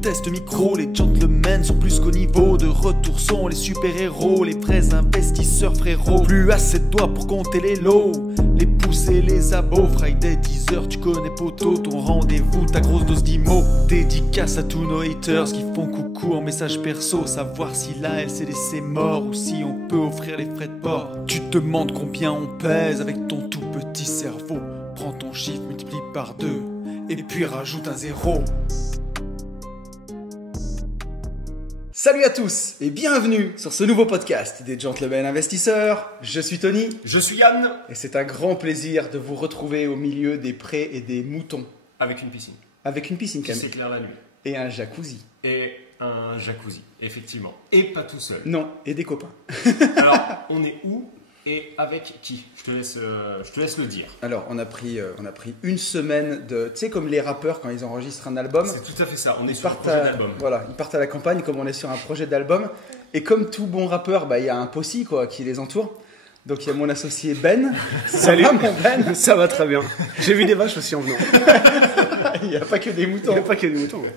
test micro, les gentlemen sont plus qu'au niveau. De retour sont les super-héros, les vrais investisseurs frérots. Plus assez de doigts pour compter les lots, les pouces et les abos. Friday 10h, tu connais poto, ton rendez-vous, ta grosse dose d'IMO. Dédicace à tous nos haters qui font coucou en message perso. Savoir si la LCD c'est mort ou si on peut offrir les frais de port. Tu te demandes combien on pèse avec ton tout petit cerveau. Prends ton chiffre, multiplie par 2 et puis rajoute un 0. Salut à tous et bienvenue sur ce nouveau podcast des Gentlemen Investisseurs. Je suis Tony. Je suis Yann. Et c'est un grand plaisir de vous retrouver au milieu des prés et des moutons. Avec une piscine. Avec une piscine quand Qui même. s'éclaire la nuit. Et un jacuzzi. Et un jacuzzi, effectivement. Et pas tout seul. Non, et des copains. Alors, on est où et avec qui? Je te laisse le dire. Alors, on a pris une semaine de... Tu sais, comme les rappeurs quand ils enregistrent un album. C'est tout à fait ça, on est ils sur un partent projet d'album. Voilà, ils partent à la campagne comme on est sur un projet d'album. Et comme tout bon rappeur, il y a un possi quoi, qui les entoure. Donc il y a mon associé Ben. Salut va, mon Ben. Ça va très bien. J'ai vu des vaches aussi en venant. Il n'y a pas que des moutons. Il n'y a pas que des moutons. Ouais.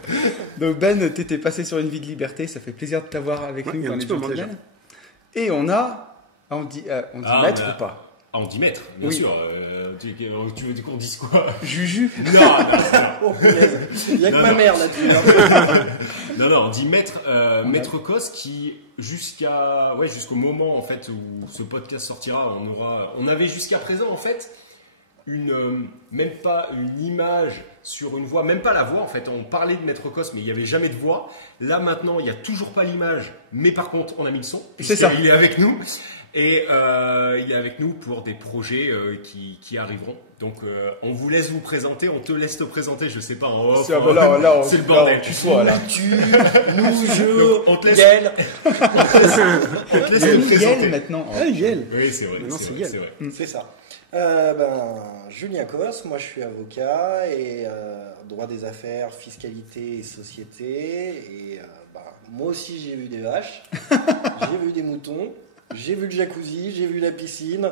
Donc Ben, t'étais passé sur une vie de liberté. Ça fait plaisir de t'avoir avec nous il y a dans un les petit moment déjà. Gentlemen. Et on a... On dit maître ou pas? Ah, on dit maître, bien Oui. sûr. Tu veux qu'on dise quoi? Juju. Non. Il n'y a que ma mère là-dessus. Non, on dit maître, maître Cos qui jusqu'au moment en fait où ce podcast sortira, on avait jusqu'à présent en fait même pas une image sur une voix, même pas la voix en fait. On parlait de maître Cos, mais il n'y avait jamais de voix. Là maintenant, il n'y a toujours pas l'image, mais par contre, on a mis le son. C'est ça. Il est avec nous. Et il est avec nous pour des projets qui arriveront. Donc on vous laisse vous présenter, on te laisse te présenter, je sais pas en off. C'est le bordel. Tu sois là. Nous, on te laisse. Gaël. On te laisse te Yael présenter. maintenant. Ah, Yael. Oui, c'est vrai. Maintenant, c'est Yael. vrai. C'est ça. Julien Cos, moi je suis avocat et droit des affaires, fiscalité et société. Et moi aussi j'ai vu des vaches, j'ai vu des moutons, j'ai vu le jacuzzi, j'ai vu la piscine.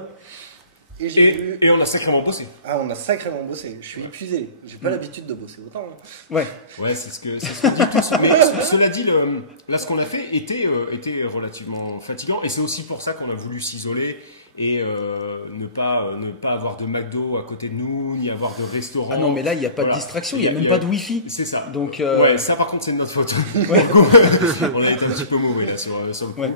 Et on a sacrément bossé. Ah, on a sacrément bossé. Je suis épuisé. J'ai pas l'habitude de bosser autant. Hein. Ouais. Ouais, c'est ce qu'on dit tous. Mais cela dit, là, ce qu'on a fait était relativement fatigant. Et c'est aussi pour ça qu'on a voulu s'isoler et ne pas avoir de McDo à côté de nous, ni avoir de restaurant. Ah non, mais là, il n'y a pas de distraction, il n'y a même pas de Wi-Fi. C'est ça. Donc, ouais, ça par contre, c'est de notre faute. Ouais. On a été un petit peu mauvais là, sur le coup. Ouais.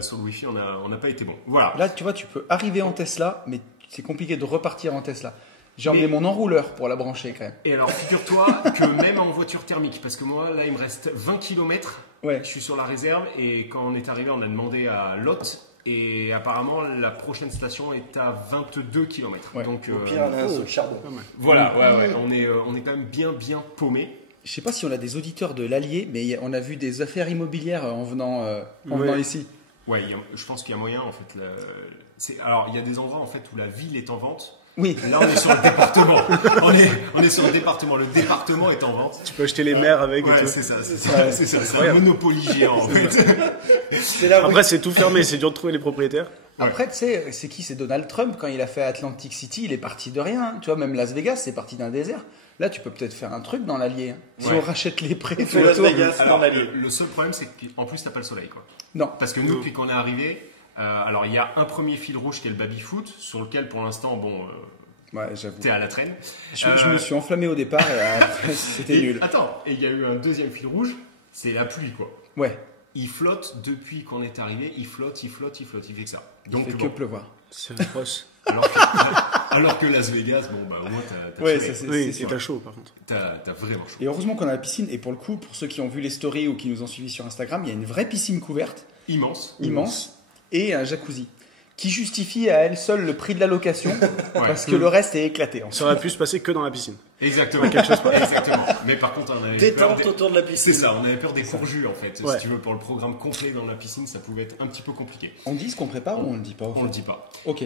Sur le Wi-Fi, on n'a pas été bon. Voilà. Là, tu vois, tu peux arriver en Tesla, mais c'est compliqué de repartir en Tesla. J'ai emmené mon enrouleur pour la brancher quand même. Et alors, figure-toi que même en voiture thermique, parce que moi, là, il me reste 20 km. Ouais. Je suis sur la réserve et quand on est arrivé, on a demandé à Lot. Et apparemment, la prochaine station est à 22 km. Ouais. Donc, Au pire, on a un saut de charbon. voilà, ouais. On est quand même bien paumé. Je sais pas si on a des auditeurs de l'Allier, mais on a vu des affaires immobilières en venant ici. Ouais, je pense qu'il y a moyen en fait. Alors, il y a des endroits en fait où la ville est en vente. Oui. Là, on est sur le département. on est sur le département. Le département est en vente. Tu peux acheter les mers avec et Ouais, tout. c'est ça. C'est un monopoly géant en fait. C'est là où Après, c'est tout fermé, c'est dur de trouver les propriétaires. Après, tu sais, c'est qui? C'est Donald Trump quand il a fait Atlantic City, il est parti de rien. Tu vois, même Las Vegas, c'est parti d'un désert. Là, tu peux peut-être faire un truc dans l'Allier. Hein. Si Ouais. on rachète les prêts, fait Las Vegas Alors, dans l'Allier. le seul problème, c'est qu'en plus, t'as pas le soleil, quoi. Non. Parce que nous, depuis qu'on est arrivé, alors il y a un premier fil rouge qui est le baby-foot, sur lequel pour l'instant, bon, Ouais, j'avoue. t'es à la traîne. Je me suis enflammé au départ et après, c'était Et nul. attends, et il y a eu un deuxième fil rouge, c'est la pluie, quoi. Ouais, Il flotte depuis qu'on est arrivé, il flotte, il fait que ça. il Donc fait que bon, pleuvoir. C'est atroce. alors que Las Vegas, bon bah au moins t'as Ouais, soleil. ça, c'est Oui, sûr. c'est à chaud par contre. T'as vraiment chaud. Et heureusement qu'on a la piscine. Et pour le coup, pour ceux qui ont vu les stories ou qui nous ont suivis sur Instagram, il y a une vraie piscine couverte, Immense. immense, et un jacuzzi, qui justifie à elle seule le prix de la location, parce que le reste est éclaté. En Ça aurait pu se passer que dans la piscine. Exactement. Exactement. Mais par contre, on avait peur détente autour de la piscine. C'est ça, on avait peur des courjus en fait. Ouais. Si tu veux, pour le programme complet dans la piscine, ça pouvait être un petit peu compliqué. On dit ce qu'on prépare ou on le dit pas au On fait le dit pas. Ok.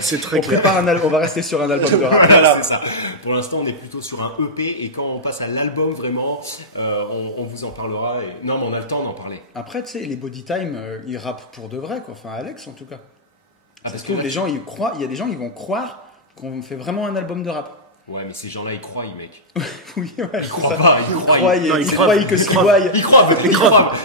C'est très On clair. prépare un album, on va rester sur un album de rap. Voilà, c'est ça. Pour l'instant, on est plutôt sur un EP et quand on passe à l'album vraiment, on vous en parlera. Et... Non, mais on a le temps d'en parler. Après, tu sais, les Body Time, ils rappent pour de vrai, quoi. Enfin, Alex en tout cas. Ça parce se trouve, que là, les gens, ils croient, il y a des gens qui vont croire qu'on fait vraiment un album de rap. Ouais, mais ces gens-là, ils croient, mec. Oui, ouais, Ils croient pas, ils croient. Non, ils croient que ce qu'ils voient. Ils croient.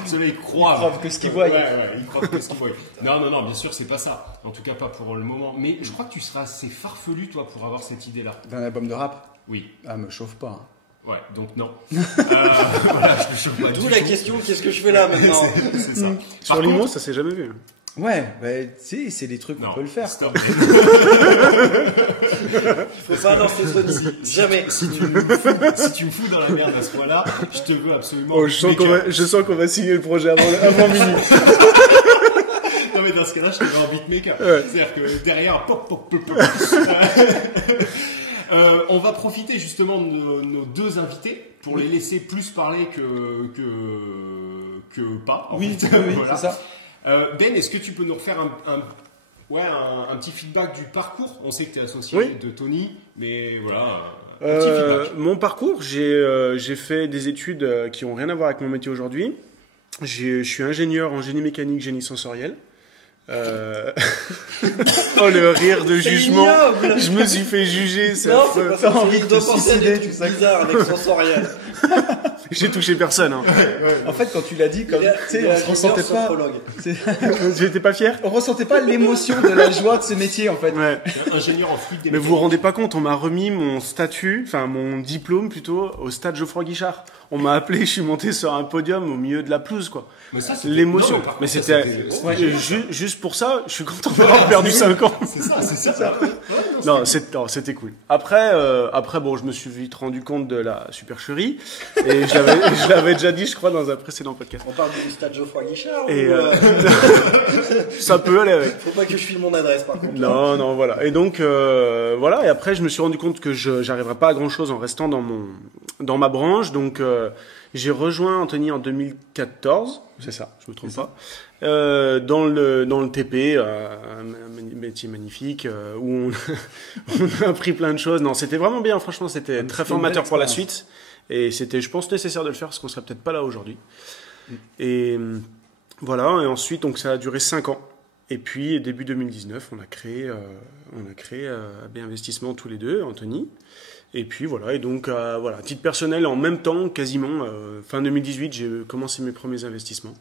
Ceux-là, ils croient. Ils croient que ce qu'ils voient. Ouais, ils croient que ce qu'ils voient. Non, bien sûr, c'est pas ça. En tout cas, pas pour le moment. Mais je crois que tu seras assez farfelu, toi, pour avoir cette idée-là. D'un album de rap? Oui. Ah, me chauffe pas. Hein. Ouais, donc non. Voilà, je me chauffe pas. D'où la question, qu'est-ce que je fais là maintenant? C'est ça. Sur Par l'IMO, contre- ça s'est jamais vu. Ouais, bah, tu sais, c'est des trucs qu'on Non, peut le faire. stop. Faut pas lancer Sony. Jamais. Si tu me fous dans la merde à ce point-là, je te veux absolument. Oh, je sens qu'on va signer le projet avant minuit. Non mais dans ce cas-là, je te veux en beatmaker. Ouais. C'est-à-dire que derrière, pop, pop, pop, pop. On va profiter justement de nos deux invités pour les laisser plus parler que pas. En Oui, fait. oui, Voilà. c'est ça. Ben, est-ce que tu peux nous refaire un petit feedback du parcours? On sait que tu es associé Oui. de Tony, mais voilà, un petit feedback. Mon parcours, j'ai fait des études qui n'ont rien à voir avec mon métier aujourd'hui. Je suis ingénieur en génie mécanique, génie sensoriel. Oh, le rire de C'est jugement. ignoble. Je me suis fait juger. C'est Non, affreux. c'est parce que envie tu de dois te penser à suicider, des trucs tout ça. bizarres avec sensoriel. J'ai touché personne. Hein. En fait, quand tu l'as dit, comme, Il est- tu sais, il est on se ingénieur ressentait pas, sophrologue. J'étais pas fier. on ressentait pas l'émotion de la joie de ce métier, en fait. Ouais. Ingénieur en fluide des Mais vous vous rendez pas compte, on m'a remis mon statut, enfin mon diplôme plutôt, au stade Geoffroy Guichard. On m'a appelé, je suis monté sur un podium au milieu de la pelouse, quoi. Mais ça, c'était- L'émotion. non, par Mais contre, ça, c'était, c'était- juste pour ça, je suis content d'avoir perdu 5 ans. C'est ça. Ouais, Non, c'était cool. Après, bon, je me suis vite rendu compte de la supercherie. Et je l'avais déjà dit, je crois, dans un précédent podcast. On parle du stade Geoffroy Guichard Et, ou ça peut aller avec. faut pas que je file mon adresse par contre. Non, voilà. Et donc, voilà. Et après, je me suis rendu compte que j'arriverais pas à grand chose en restant dans ma branche. Donc, j'ai rejoint Anthony en 2014. C'est ça, je me trompe pas. Dans le TP, un métier magnifique, où on a appris plein de choses. Non, c'était vraiment bien. Franchement, c'était très c'était une formateur belle pour la expérience. suite. Et c'était, je pense, nécessaire de le faire parce qu'on serait peut-être pas là aujourd'hui. Et voilà. Et ensuite, donc, ça a duré 5 ans. Et puis, début 2019, on a créé AB Investissement tous les deux, Anthony. Et puis voilà, et donc voilà, à titre personnel, en même temps, quasiment, fin 2018, j'ai commencé mes premiers investissements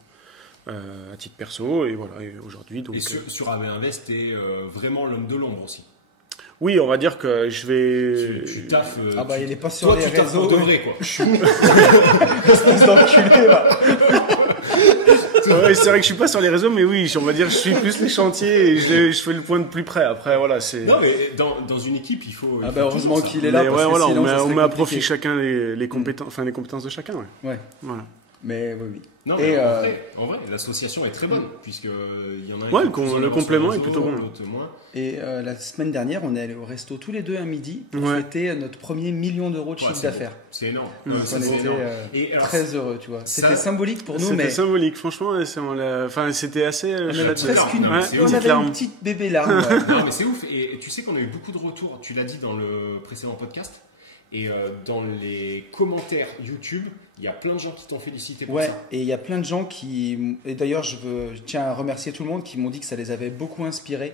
à titre perso, et voilà, et aujourd'hui, donc... Et sur AB Invest, t'es vraiment l'homme de l'ombre aussi. Oui, on va dire que je vais... Tu taffes. Ah bah, il est pas sur Toi, les tu taffes pour réseaux. de vrai, quoi. Espèce d'enculé, va. Ouais, c'est vrai que je suis pas sur les réseaux, mais oui, on va dire, je suis plus les chantiers et je fais le point de plus près. Après, voilà, c'est... Non, mais dans une équipe, il faut. Ah il bah, faut heureusement toujours ça. qu'il est là. Mais parce ouais, que voilà, sinon, ça on serait met à compliqué. profit chacun les compétences de chacun, ouais. Ouais, Voilà. mais oui. Non, Et, mais en vrai, l'association est très bonne, puisque il y en a un Ouais, qui est plus en le avance complément sur est les plutôt autres, bon. d'autres moins. Et la semaine dernière, on est allé au resto tous les deux à midi pour Ouais. fêter notre premier 1 million d'euros de Ouais, chiffre c'est d'affaires. bon. C'est énorme. Mmh. Ouais, Donc, c'est on était énorme. Et alors, très heureux, tu vois. ça- C'était symbolique pour nous, C'était mais symbolique, franchement, c'était assez on avait chouette. presque une, Ouais, on c'est une petite avait larme. une petite bébé larme. ouais. Non, mais c'est ouf. Et tu sais qu'on a eu beaucoup de retours. Tu l'as dit dans le précédent podcast. Et dans les commentaires YouTube, il y a plein de gens qui t'ont félicité pour Ouais, ça. et il y a plein de gens qui... Et d'ailleurs, je tiens à remercier tout le monde qui m'ont dit que ça les avait beaucoup inspirés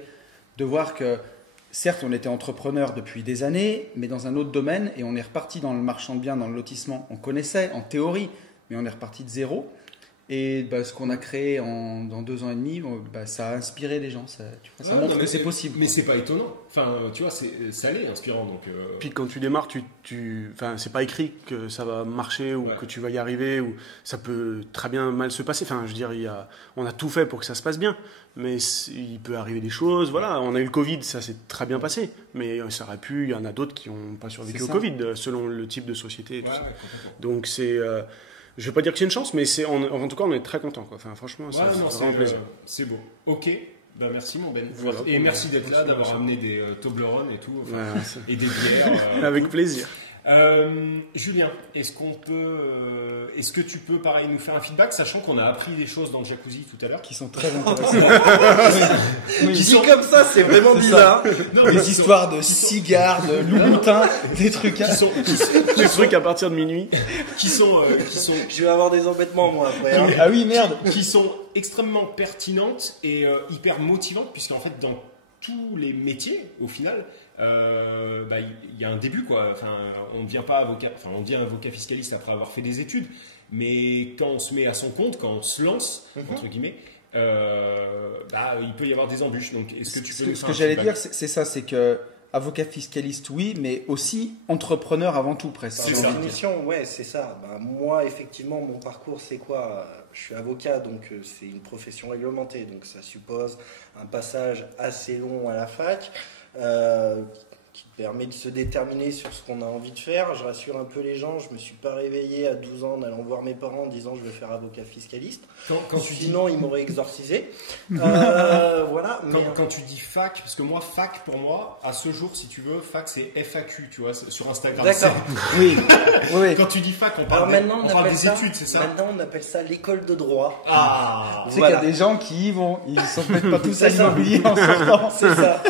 de voir que, certes, on était entrepreneurs depuis des années, mais dans un autre domaine, et on est reparti dans le marchand de biens, dans le lotissement. On connaissait en théorie, mais on est reparti de zéro. Et bah, ce qu'on a créé dans 2 ans et demi, bah, ça a inspiré les gens. Ça, tu vois, ça Ouais, montre non, que mais- c'est possible. Mais c'est pas étonnant. Enfin, tu vois, ça l'est inspirant. Donc, Puis quand tu démarres, enfin, c'est pas écrit que ça va marcher ou Ouais. que tu vas y arriver ou ça peut très bien mal se passer. Enfin, je veux dire, on a tout fait pour que ça se passe bien, mais il peut arriver des choses. Voilà, on a eu le Covid, ça s'est très bien passé, mais ça aurait pu. Il y en a d'autres qui n'ont pas survécu C'est au ça. Covid, selon le type de société. Et ouais, tout ça. complètement. Donc c'est, je vais pas dire que c'est une chance, mais en tout cas, on est très content. Enfin, franchement, ça Ouais, fait non, vraiment plaisir. c'est beau. Ok, ben merci mon Ben. Voilà. Et merci d'être là, Merci, d'avoir merci. amené des Toblerone et tout, enfin, Ouais, c'est- et des bières. Avec plaisir. Julien, est-ce que tu peux pareil nous faire un feedback, sachant qu'on a appris des choses dans le jacuzzi tout à l'heure. Qui sont très intéressants. Dit comme ça, c'est vraiment bizarre. Non, mais Des histoires de cigares, de Louboutin, des trucs. qui sont, Des trucs à partir de minuit. qui sont Je vais avoir des embêtements moi après. hein. Ah oui, merde. qui sont extrêmement pertinentes et hyper motivantes, puisqu'en fait, dans tous les métiers, au final, il y a un début, quoi. Enfin, on devient pas avocat, enfin, on devient avocat fiscaliste après avoir fait des études, mais quand on se met à son compte, quand on se lance, entre guillemets, il peut y avoir des embûches. Donc, est-ce que tu peux Ce que j'allais dire, c'est ça, c'est que avocat fiscaliste, oui, mais aussi entrepreneur avant tout, presque. C'est Par ça. définition, ouais, c'est ça. Moi, effectivement, mon parcours, c'est quoi? Je suis avocat, donc c'est une profession réglementée, donc ça suppose un passage assez long à la fac, qui permet de se déterminer sur ce qu'on a envie de faire. Je rassure un peu les gens, je me suis pas réveillé à 12 ans en allant voir mes parents en disant je vais faire avocat fiscaliste. Sinon, ils m'auraient exorcisé. Voilà. Quand tu dis fac, parce que moi, fac, pour moi, à ce jour, si tu veux, fac, c'est FAQ, tu vois, sur Instagram. D'accord. Oui. Quand tu dis fac, on Alors parle, maintenant, on parle des études, c'est ça? Maintenant, on appelle ça l'école de droit. Ah, Tu sais qu'il y a des gens qui y vont, ils ne s'en mettent pas tous à C'est ça. l'immobilier en sortant. C'est ça.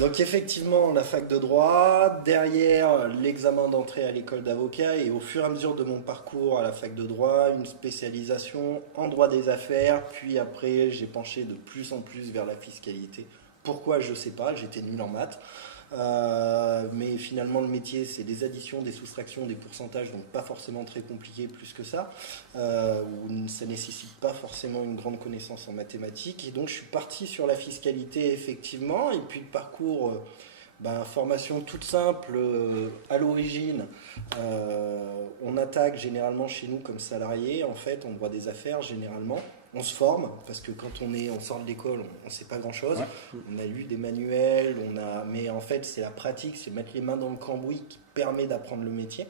Donc effectivement, la fac de droit, derrière l'examen d'entrée à l'école d'avocat et au fur et à mesure de mon parcours à la fac de droit, une spécialisation en droit des affaires, puis après j'ai penché de plus en plus vers la fiscalité. Pourquoi, je sais pas, j'étais nul en maths. Mais finalement le métier c'est des additions, des soustractions, des pourcentages, donc pas forcément très compliqué plus que ça, où ça nécessite pas forcément une grande connaissance en mathématiques, et donc je suis parti sur la fiscalité effectivement, et puis le parcours, formation toute simple, à l'origine, on attaque généralement chez nous comme salarié, en fait on voit des affaires généralement. On se forme, parce que quand on sort de l'école, on ne sait pas grand-chose. Ouais. On a lu des manuels, mais en fait, c'est la pratique, c'est mettre les mains dans le cambouis qui permet d'apprendre le métier.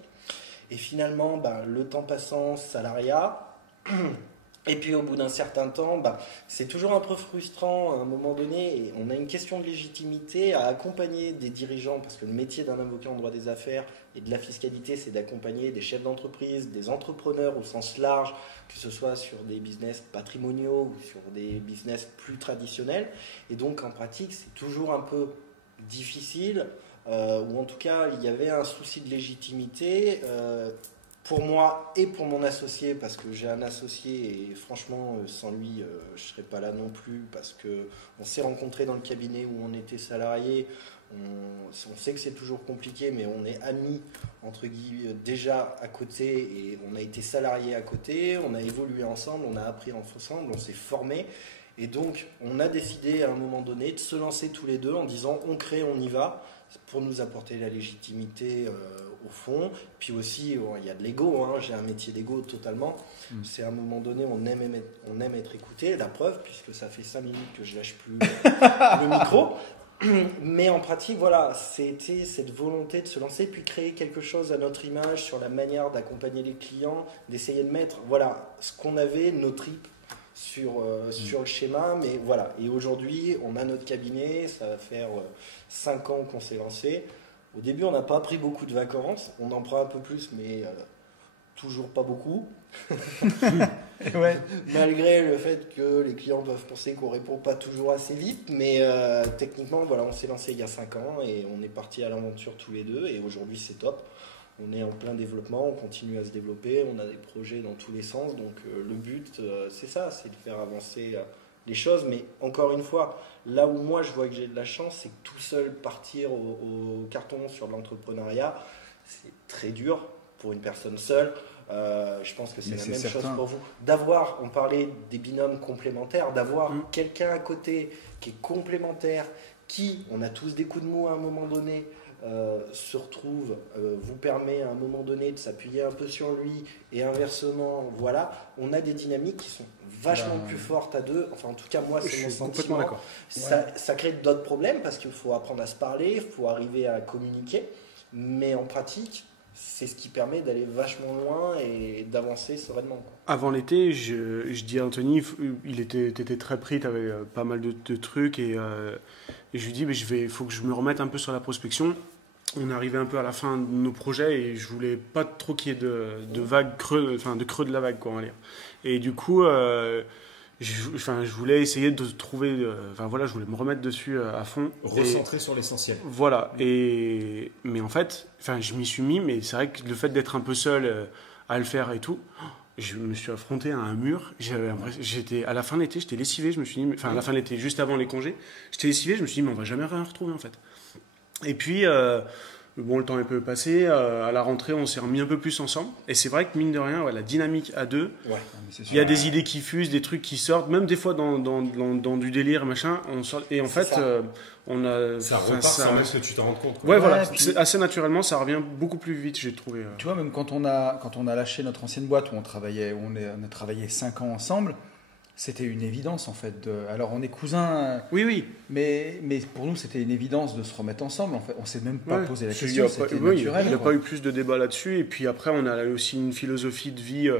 Et finalement, le temps passant, salariat, et puis au bout d'un certain temps, c'est toujours un peu frustrant à un moment donné, et on a une question de légitimité à accompagner des dirigeants, parce que le métier d'un avocat en droit des affaires et de la fiscalité, c'est d'accompagner des chefs d'entreprise, des entrepreneurs au sens large, que ce soit sur des business patrimoniaux ou sur des business plus traditionnels. Et donc en pratique, c'est toujours un peu difficile, ou en tout cas, il y avait un souci de légitimité pour moi et pour mon associé, parce que j'ai un associé et franchement, sans lui, je ne serais pas là non plus, parce qu'on s'est rencontrés dans le cabinet où on était salariés. On sait que c'est toujours compliqué, mais on est amis, entre guillemets, déjà à côté, et on a été salariés à côté, on a évolué ensemble, on a appris ensemble, on s'est formés, et donc on a décidé à un moment donné de se lancer tous les deux en disant on crée, on y va, pour nous apporter la légitimité au fond. Puis aussi, il y a de l'ego, j'ai un métier d'ego totalement. C'est à un moment donné, on aime être écouté, la preuve, puisque ça fait 5 minutes que je lâche plus le micro. Mais en pratique, voilà, c'était cette volonté de se lancer, puis créer quelque chose à notre image sur la manière d'accompagner les clients, d'essayer de mettre, voilà, ce qu'on avait, nos tripes sur le schéma. Mais voilà, et aujourd'hui, on a notre cabinet, ça va faire 5 ans qu'on s'est lancé. Au début, on n'a pas pris beaucoup de vacances, on en prend un peu plus, mais toujours pas beaucoup. Ouais. Malgré le fait que les clients peuvent penser qu'on répond pas toujours assez vite, mais techniquement, voilà, on s'est lancé il y a 5 ans et on est parti à l'aventure tous les deux, et aujourd'hui c'est top. On est en plein développement, on continue à se développer, on a des projets dans tous les sens, donc le but c'est ça, c'est de faire avancer les choses. Mais encore une fois, là où moi je vois que j'ai de la chance, c'est que tout seul partir au carton sur l'entrepreneuriat, c'est très dur pour une personne seule. Je pense que c'est la même chose pour vous. On parlait des binômes complémentaires, d'avoir quelqu'un à côté qui est complémentaire, qui, on a tous des coups de mou à un moment donné, se retrouve, vous permet à un moment donné de s'appuyer un peu sur lui, et inversement, voilà, on a des dynamiques qui sont vachement plus fortes à deux. Enfin, en tout cas, moi, c'est mon sentiment. Complètement d'accord. Ça crée d'autres problèmes, parce qu'il faut apprendre à se parler, il faut arriver à communiquer, mais en pratique, c'est ce qui permet d'aller vachement loin et d'avancer sereinement, quoi. Avant l'été, je dis à Anthony, t'étais très pris, tu avais pas mal de trucs, et je lui dis, il faut que je me remette un peu sur la prospection. On est arrivé un peu à la fin de nos projets et je voulais pas trop qu'il y ait de vagues creux, enfin de creux de la vague, quoi, on va dire. Et du coup, je voulais essayer de trouver, je voulais me remettre dessus à fond. Recentrer sur l'essentiel. Voilà. Mais en fait, je m'y suis mis, mais c'est vrai que le fait d'être un peu seul à le faire et tout, je me suis affronté à un mur. À la fin de l'été, j'étais lessivé. Je me suis dit, enfin, à la fin de l'été, juste avant les congés, j'étais lessivé. Je me suis dit, mais on va jamais rien retrouver en fait. Et puis, bon, le temps est peu passé. À la rentrée, on s'est remis un peu plus ensemble. Et c'est vrai que mine de rien, la dynamique à deux, il y a des idées qui fusent, des trucs qui sortent, même des fois dans du délire, machin. Et en fait, on a. Ça repart sans même que tu t'en rendes compte. Ouais, voilà. Puis, assez naturellement, ça revient beaucoup plus vite, j'ai trouvé. Tu vois, même quand on a lâché notre ancienne boîte où on a travaillé 5 ans ensemble, c'était une évidence en fait. Alors on est cousins. Oui. Mais pour nous, c'était une évidence de se remettre ensemble. En fait, on s'est même pas posé la Il question. C'était naturel. Il n'y a pas eu plus de débat là-dessus. Et puis après, on a aussi une philosophie de vie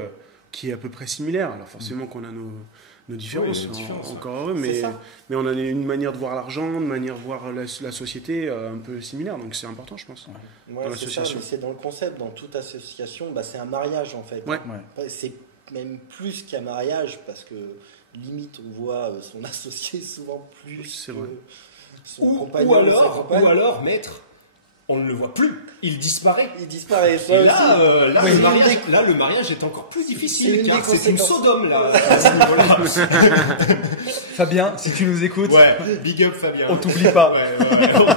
qui est à peu près similaire. Alors forcément qu'on a nos différences, encore heureux, mais on a une manière de voir l'argent, une manière de voir la société un peu similaire. Donc c'est important, je pense. Ouais, c'est dans le concept, dans toute association, c'est un mariage en fait. Ouais. C'est même plus qu'un mariage parce que limite on voit son associé souvent plus que son compagnon ou alors maître, on ne le voit plus, il disparaît. Ça Là, le mariage est encore plus difficile car c'est une Sodome là. Fabien, si tu nous écoutes, big up Fabien. On t'oublie pas.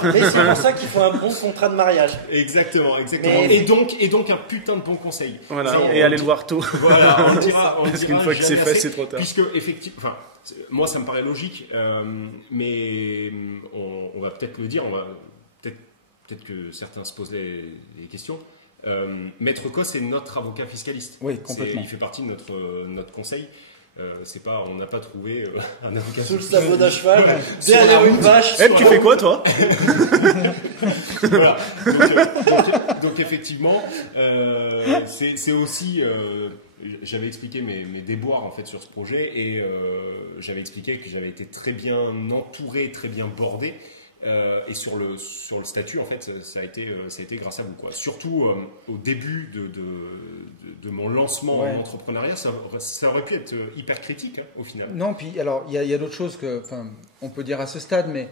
Mais c'est pour ça qu'il faut un bon contrat de mariage. Exactement. Et donc un putain de bon conseil. Voilà. Et aller le voir tôt. Voilà, on dira parce qu'une fois que c'est fait, c'est trop tard. Puisque effectivement, moi ça me paraît logique, mais on va peut-être le dire, peut-être que certains se posent les questions. Maître Cos est notre avocat fiscaliste. Oui, complètement. Il fait partie de notre conseil. On n'a pas trouvé un avocat sous le sabot d'un cheval, derrière une vache. Tu fais quoi toi? Voilà. Donc effectivement, c'est aussi. J'avais expliqué mes déboires en fait sur ce projet et j'avais expliqué que j'avais été très bien entouré, très bien bordé. Et sur le statut, en fait, ça a été grâce à vous, quoi. Surtout au début de mon lancement en entrepreneuriat, ça aurait pu être hyper critique, au final. Non, puis alors il y a d'autres choses on peut dire à ce stade, mais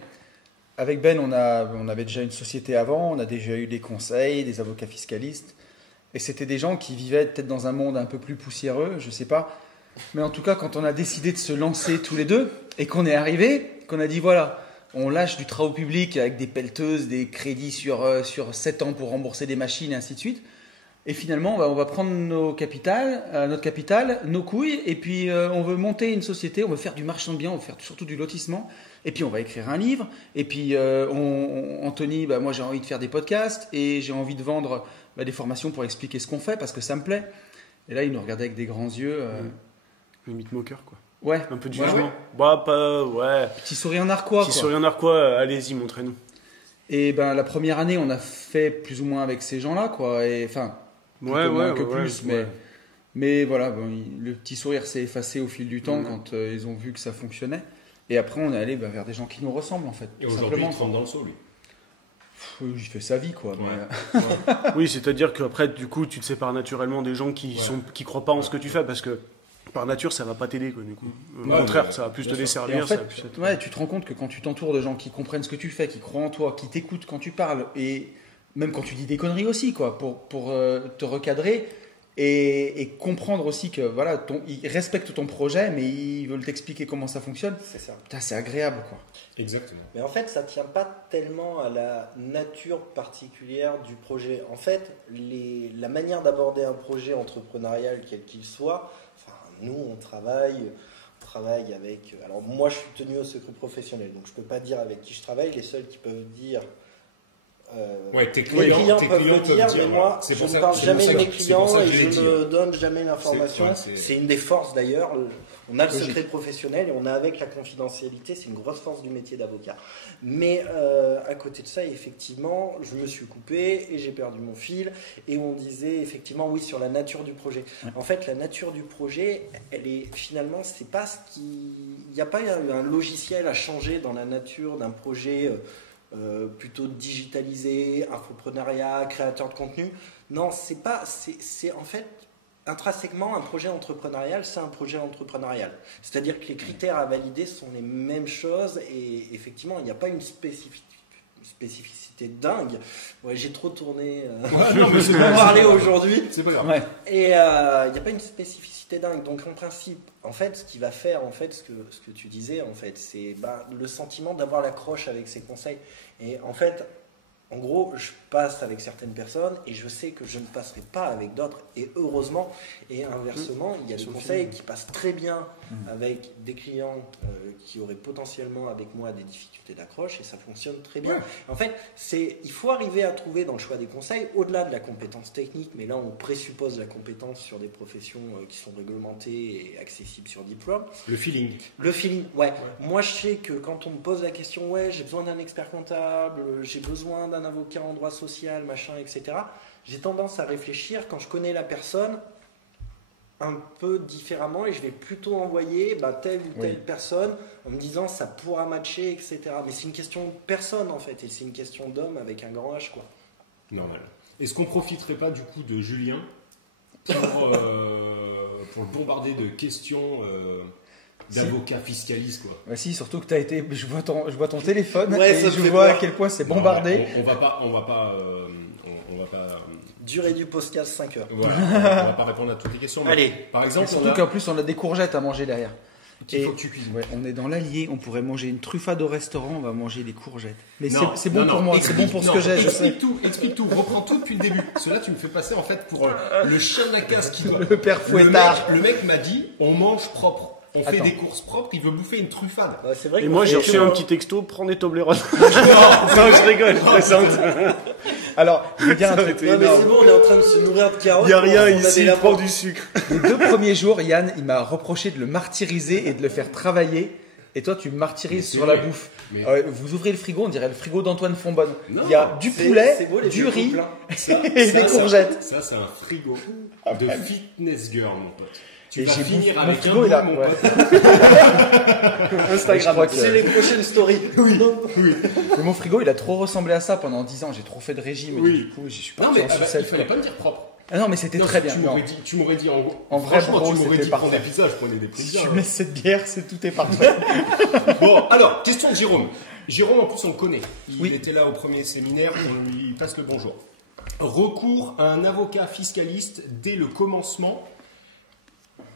avec Ben, on avait déjà une société avant, on a déjà eu des conseils, des avocats fiscalistes, et c'était des gens qui vivaient peut-être dans un monde un peu plus poussiéreux, je sais pas. Mais en tout cas, quand on a décidé de se lancer tous les deux et qu'on est arrivé, qu'on a dit voilà. On lâche du travaux public avec des pelleteuses, des crédits sur 7 ans pour rembourser des machines et ainsi de suite. Et finalement, on va prendre notre capital, nos couilles, et puis on veut monter une société, on veut faire du marchand de biens, on veut faire surtout du lotissement, et puis on va écrire un livre. Et puis Anthony, moi j'ai envie de faire des podcasts, et j'ai envie de vendre des formations pour expliquer ce qu'on fait, parce que ça me plaît. Et là, il nous regardait avec des grands yeux. Limite moqueur, quoi. Ouais. Un peu de jugement. Petit sourire narquois. Sourire narquois, allez-y, montrez-nous. Et la première année, on a fait plus ou moins avec ces gens-là, quoi. Et enfin, mais voilà, le petit sourire s'est effacé au fil du temps quand ils ont vu que ça fonctionnait. Et après, on est allé vers des gens qui nous ressemblent, en fait. Et aujourd'hui, il trempe dans le seau, lui. Il fait sa vie, quoi. Ouais. Oui, c'est-à-dire qu'après, du coup, tu te sépares naturellement des gens qui croient pas en ce que tu fais, parce que par nature, ça va pas t'aider, quoi, du coup. Au contraire, ça va plus te desservir. En fait, tu te rends compte que quand tu t'entoures de gens qui comprennent ce que tu fais, qui croient en toi, qui t'écoutent quand tu parles, et même quand tu dis des conneries aussi, quoi, pour te recadrer et comprendre aussi que voilà, ils respectent ton projet, mais ils veulent t'expliquer comment ça fonctionne. C'est ça. Putain, c'est agréable, quoi. Exactement. Mais en fait, ça tient pas tellement à la nature particulière du projet. En fait, la manière d'aborder un projet entrepreneurial, quel qu'il soit. Nous, on travaille avec... Alors, moi, je suis tenu au secret professionnel, donc je ne peux pas dire avec qui je travaille. Les seuls qui peuvent dire... tes clients peuvent le dire, mais moi, je ne parle jamais de mes clients et je ne donne jamais l'information. C'est une des forces, d'ailleurs. On a le secret professionnel et on a avec la confidentialité. C'est une grosse force du métier d'avocat. Mais à côté de ça, effectivement, je me suis coupé et j'ai perdu mon fil. Et on disait effectivement, oui, sur la nature du projet. En fait, la nature du projet, elle est finalement, c'est pas ce qui... Il n'y a pas un logiciel à changer dans la nature d'un projet plutôt digitalisé, infoprenariat, créateur de contenu. Non, c'est pas... C'est en fait... Intrinsèquement, un projet entrepreneurial, c'est un projet entrepreneurial. C'est-à-dire que les critères à valider sont les mêmes choses et effectivement, il n'y a pas une spécificité dingue. Ouais, j'ai trop tourné non, mais c'est pour pas parler grave. aujourd'hui. C'est pas grave. Ouais. Et il n'y a pas une spécificité dingue. Donc en principe, en fait, ce qui va faire, en fait, ce que tu disais, en fait, c'est le sentiment d'avoir l'accroche avec ces conseils. Et en fait, en gros, je passe avec certaines personnes et je sais que je ne passerai pas avec d'autres. Et heureusement, et inversement, il y a des conseils qui passent très bien avec des clients qui auraient potentiellement avec moi des difficultés d'accroche et ça fonctionne très bien. Ouais. En fait, il faut arriver à trouver dans le choix des conseils, au-delà de la compétence technique, mais là on présuppose la compétence sur des professions qui sont réglementées et accessibles sur diplôme. Le feeling. Le feeling, ouais. Moi, je sais que quand on me pose la question, ouais, j'ai besoin d'un expert comptable, j'ai besoin d'un avocat en droit social, machin, etc. J'ai tendance à réfléchir quand je connais la personne un peu différemment et je vais plutôt envoyer telle ou telle personne en me disant ça pourra matcher, etc. Mais c'est une question de personne en fait et c'est une question d'homme avec un grand H, quoi. Normal. Est-ce qu'on profiterait pas du coup de Julien pour le bombarder de questions d'avocats fiscalistes, quoi? Bah si, surtout que je vois ton téléphone Ouais, et ça je me fait vois peur. à quel point c'est Non, bombardé. On va pas Durée du podcast 5 heures. voilà, on va pas répondre à toutes les questions. Mais Allez. par Et exemple, surtout qu'en plus on a des courgettes à manger derrière. qu'il faut Et- que tu cuisines. Ouais, on est dans l'Allier, on pourrait manger une truffade au restaurant, on va manger des courgettes. Mais Non, c'est bon non, pour non, moi, c'est bon pour ce non, que j'ai, je sais. explique tout, reprends tout depuis le début. Cela, tu me fais passer en fait pour le chien de la casse qui doit. Le père Fouettard. Le mec m'a dit, on mange propre. On fait Attends. des courses propres, il veut bouffer une truffade. C'est vrai Et que moi, j'ai reçu un petit texto, prends des Toblerones. non, je rigole, je plaisante. Alors, je veux dire un truc. Non, mais c'est bon, on est en train de se nourrir de carottes. Il n'y a rien On a ici, des lapins. prends du sucre. Les 2 premiers jours, Yann, il m'a reproché de le martyriser et de le faire travailler. Et toi, tu me martyrises c'est sur la vrai. bouffe. Mais- Vous ouvrez le frigo, on dirait le frigo d'Antoine Fonbonne. Non, Il y a du C'est poulet, beau, les du vieux riz couples, hein. Ça, et des courgettes. Ça, c'est un frigo de fitness girl, mon pote. Tu Et vas j'ai finir mon avec frigo, un il a- bout, mon ouais. pote. Instagram. C'est les prochaines stories. Mais mon frigo, il a trop ressemblé à ça pendant 10 ans. J'ai trop fait de régime Oui. et du coup, je suis Non, parti mais en il sucette. fallait pas me dire propre. Ah non, mais c'était Non, très bien. Non. Tu m'aurais dit En vrai, franchement, bro, tu m'aurais c'était dit prendre parfait. des pizzas, je prenais des Si pizzas. tu mets cette bière, c'est tout est parfait. Bon, alors, question de Jérôme. Jérôme, en plus, on le connaît. Il Oui. était là au premier séminaire, on lui passe le bonjour. Recours à un avocat fiscaliste dès le commencement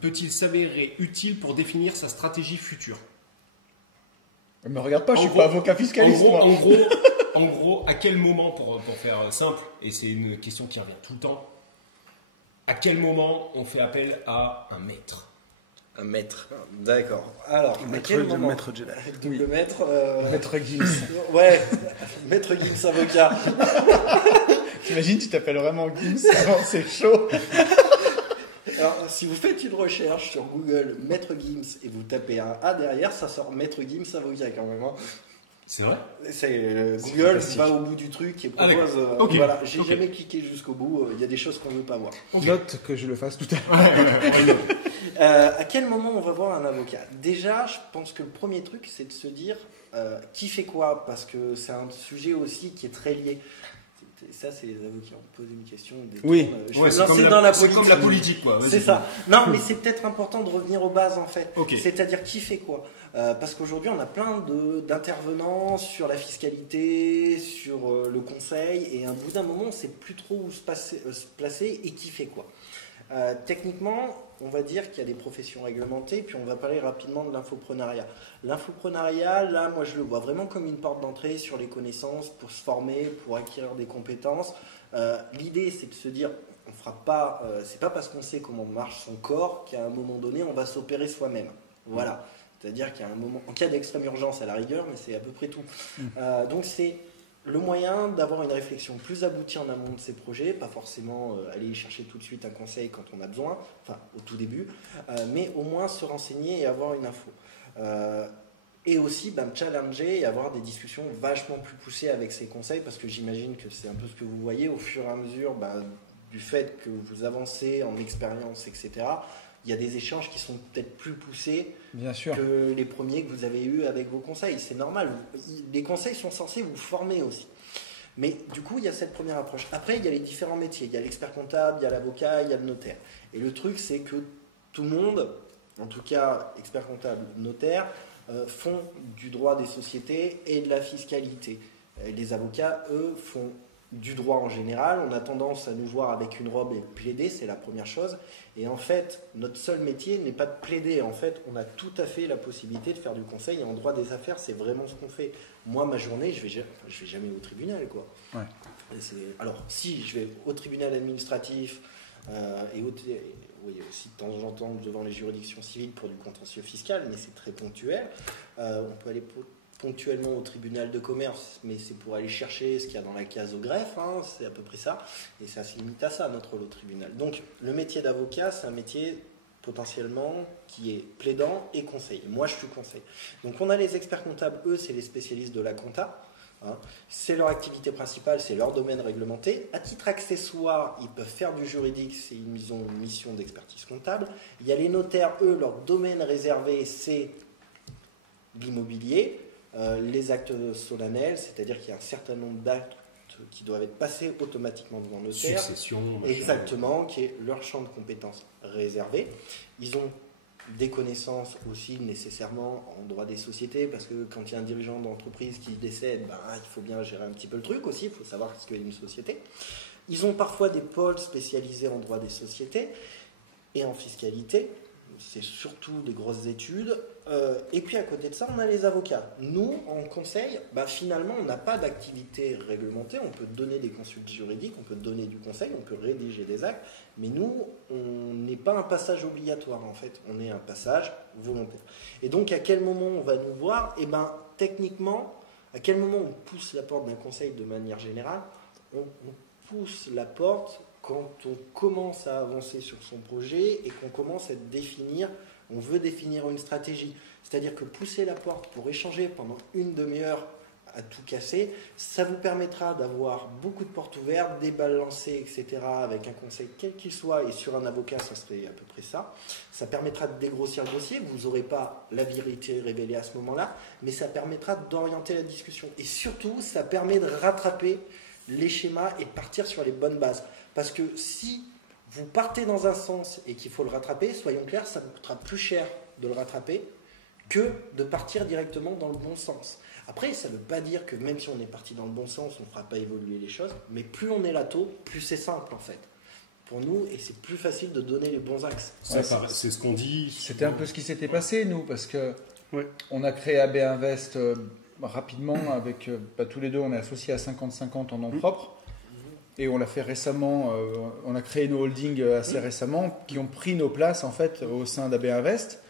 peut-il s'avérer utile pour définir sa stratégie future? Me regarde pas, je En suis gros- pas avocat fiscaliste. moi. En gros, à quel moment, pour faire simple, et c'est une question qui revient tout le temps, à quel moment on fait appel à un maître? Un maître. D'accord. Alors, à Maître- quel moment maître Jedi. Le maître. Maître Gims. Ouais, maître Gims avocat. T'imagines, tu t'appelles vraiment Gims? Non, c'est chaud. Alors, si vous faites une recherche sur Google maître Gims et vous tapez un A derrière, ça sort maître Gims avocat quand même. Hein. C'est vrai? Google fantastique. va au bout du truc et Ah, propose. d'accord. Ok. Voilà, j'ai Ok. jamais cliqué jusqu'au bout. Il y a des choses qu'on veut pas voir. Note que je le fasse tout à l'heure. À quel moment on va voir un avocat? Déjà, je pense que le premier truc, c'est de se dire qui fait quoi, parce que c'est un sujet aussi qui est très lié. Ça, c'est les avocats qui ont posé une question. Oui. Je Ouais, vais c'est me lancer comme, dans la c'est politique. comme la politique, quoi. Vas-y. C'est ça. Non, mais c'est peut-être important de revenir aux bases en fait. Ok. C'est-à-dire qui fait quoi. Parce qu'aujourd'hui, on a plein d'intervenants sur la fiscalité, sur le conseil, et à bout d'un moment, on ne sait plus trop où se placer et qui fait quoi. Techniquement, on va dire qu'il y a des professions réglementées, puis on va parler rapidement de l'infoprenariat. L'infoprenariat, là, moi, je le vois vraiment comme une porte d'entrée sur les connaissances, pour se former, pour acquérir des compétences. L'idée, c'est de se dire, on fera pas, c'est pas parce qu'on sait comment marche son corps qu'à un moment donné, on va s'opérer soi-même. Voilà. C'est-à-dire qu'il y a un moment, en cas d'extrême urgence à la rigueur, mais c'est à peu près tout. Donc c'est le moyen d'avoir une réflexion plus aboutie en amont de ces projets, pas forcément aller y chercher tout de suite un conseil quand on a besoin, enfin au tout début, mais au moins se renseigner et avoir une info. Et aussi me challenger et avoir des discussions vachement plus poussées avec ces conseils, parce que j'imagine que c'est un peu ce que vous voyez au fur et à mesure du fait que vous avancez en expérience, etc. Il y a des échanges qui sont peut-être plus poussés Bien sûr. que les premiers que vous avez eus avec vos conseils. C'est normal. Les conseils sont censés vous former aussi. Mais du coup, il y a cette première approche. Après, il y a les différents métiers. Il y a l'expert comptable, il y a l'avocat, il y a le notaire. Et le truc, c'est que tout le monde, en tout cas expert comptable, notaire, font du droit des sociétés et de la fiscalité. Les avocats, eux, font du droit en général. On a tendance à nous voir avec une robe et plaider, c'est la première chose. Et en fait, notre seul métier n'est pas de plaider. En fait, on a tout à fait la possibilité de faire du conseil. Et en droit des affaires, c'est vraiment ce qu'on fait. Moi, ma journée, je vais jamais au tribunal, quoi. Ouais. Alors, si je vais au tribunal administratif et oui, aussi de temps en temps devant les juridictions civiles pour du contentieux fiscal, mais c'est très ponctuel. On peut aller ponctuellement au tribunal de commerce, mais c'est pour aller chercher ce qu'il y a dans la case au greffe, hein, c'est à peu près ça, et ça se limite à ça, notre rôle au tribunal. Donc, le métier d'avocat, c'est un métier potentiellement qui est plaidant et conseil. Moi, je suis conseil. Donc, on a les experts comptables, eux, c'est les spécialistes de la compta. Hein. C'est leur activité principale, c'est leur domaine réglementé. À titre accessoire, ils peuvent faire du juridique, ils ont une mission d'expertise comptable. Il y a les notaires, eux, leur domaine réservé, c'est l'immobilier, les actes solennels, c'est-à-dire qu'il y a un certain nombre d'actes qui doivent être passés automatiquement devant le notaire. Succession. Exactement, qui est leur champ de compétences réservé. Ils ont des connaissances aussi nécessairement en droit des sociétés, parce que quand il y a un dirigeant d'entreprise qui décède, il faut bien gérer un petit peu le truc aussi, il faut savoir ce qu'est une société. Ils ont parfois des pôles spécialisés en droit des sociétés et en fiscalité, c'est surtout des grosses études. Et puis à côté de ça, on a les avocats. Nous, en conseil, finalement, on n'a pas d'activité réglementée, on peut donner des consultes juridiques, on peut donner du conseil, on peut rédiger des actes, mais nous, on n'est pas un passage obligatoire en fait, on est un passage volontaire. Et donc à quel moment on va nous voir? Techniquement, à quel moment on pousse la porte d'un conseil de manière générale? On pousse la porte quand on commence à avancer sur son projet et qu'on commence à définir, on veut définir une stratégie. C'est-à-dire que pousser la porte pour échanger pendant une demi-heure à tout casser, ça vous permettra d'avoir beaucoup de portes ouvertes, des balles lancées, etc. avec un conseil quel qu'il soit, et sur un avocat, ça serait à peu près ça. Ça permettra de dégrossir le dossier, vous n'aurez pas la vérité révélée à ce moment-là, mais ça permettra d'orienter la discussion. Et surtout, ça permet de rattraper les schémas et de partir sur les bonnes bases. Parce que si vous partez dans un sens et qu'il faut le rattraper, soyons clairs, ça vous coûtera plus cher de le rattraper que de partir directement dans le bon sens. Après, ça ne veut pas dire que même si on est parti dans le bon sens, on ne fera pas évoluer les choses, mais plus on est là tôt, plus c'est simple en fait. Pour nous, et c'est plus facile de donner les bons axes. C'est ce qu'on dit. C'était un peu ce qui s'était passé, nous, parce que on a créé AB Invest rapidement, avec tous les deux, on est associés à 50-50 en nom propre. Et on l'a fait récemment, on a créé nos holdings assez récemment, qui ont pris nos places en fait au sein d'AB Invest.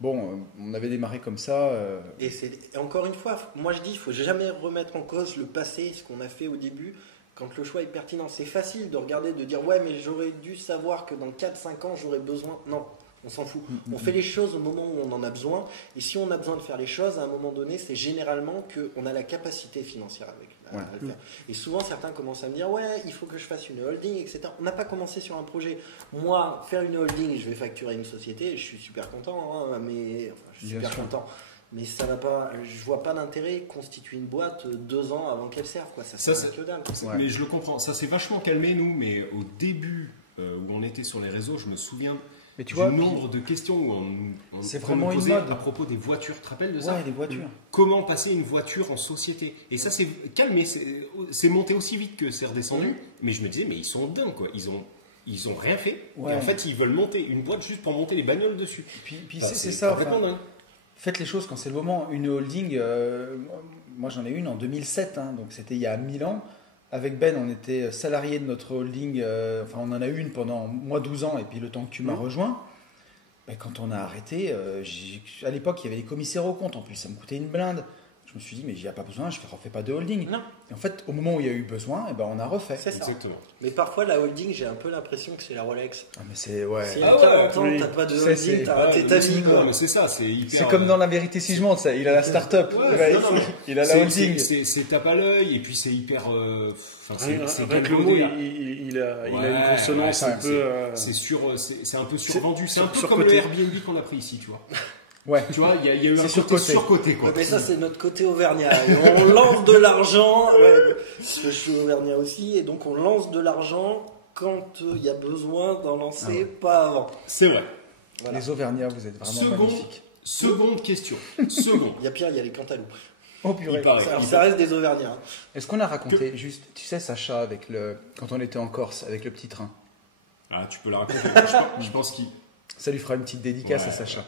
Bon, on avait démarré comme ça. Et encore une fois, moi je dis, il ne faut jamais remettre en cause le passé, ce qu'on a fait au début, quand le choix est pertinent. C'est facile de regarder, de dire, ouais, mais j'aurais dû savoir que dans 4-5 ans, j'aurais besoin. Non, on s'en fout. On fait les choses au moment où on en a besoin. Et si on a besoin de faire les choses, à un moment donné, c'est généralement qu'on a la capacité financière avec. À le faire. Et souvent, certains commencent à me dire, ouais, il faut que je fasse une holding, etc. On n'a pas commencé sur un projet. Moi, faire une holding, je vais facturer une société, je suis super content, hein, mais je suis super content. Mais ça n'a pas, je vois pas d'intérêt constituer une boîte 2 ans avant qu'elle serve, quoi. Ça c'est que dalle. Mais je le comprends. Ça s'est vachement calmé, nous, mais au début où on était sur les réseaux, je me souviens. Mais tu vois, du nombre de questions où on c'est vraiment posait une mode à propos des voitures. Tu te rappelles de ça? Ouais, des voitures. Comment passer une voiture en société? Et ça, c'est calmé. C'est monté aussi vite que c'est redescendu. Mais je me disais, mais ils sont dingues, quoi. Ils ont rien fait. Ouais. Et en fait, ils veulent monter une boîte juste pour monter les bagnoles dessus. Puis c'est ça. Dingue. Faites les choses quand c'est le moment. Une holding, moi j'en ai une en 2007, hein, donc c'était il y a 1000 ans. Avec Ben, on était salariés de notre holding, on en a une pendant 12 ans, et puis le temps que tu m'as rejoint, quand on a arrêté, à l'époque il y avait les commissaires aux comptes, en plus ça me coûtait une blinde. Je me suis dit, mais il n'y a pas besoin, je ne refais pas de holding. Non. Et en fait, au moment où il y a eu besoin, on a refait. C'est ça. Exactement. Mais parfois, la holding, j'ai un peu l'impression que c'est la Rolex. Ah, mais c'est, ouais. Si il y a 40 ans, t'as pas de holding, t'as raté ta vie, quoi. Mais c'est ça, c'est hyper. C'est comme dans La Vérité si je monte, ça. Il a la start-up. Il a la holding. C'est tape à l'œil, et puis c'est hyper. Avec le mot, il a une consonance un peu. C'est un peu survendu. C'est un peu comme le Airbnb qu'on a pris ici, tu vois. Ouais. Tu vois, il y a eu un côté surcoté, quoi. Mais ça, c'est notre côté auvergnat. On lance de l'argent. Je suis auvergnat aussi, et donc on lance de l'argent quand il y a besoin d'en lancer, pas avant. C'est vrai. Voilà. Les Auvergnats, vous êtes vraiment magnifiques. Seconde question. Il y a pire, il y a les cantaloupes. Oh purée. Il paraît. Alors, ça reste des Auvergnats. Est-ce qu'on a raconté juste, tu sais, Sacha, quand on était en Corse, avec le petit train. Ah, tu peux la raconter. Je pense qu'il. Ça lui fera une petite dédicace Ouais. à Sacha.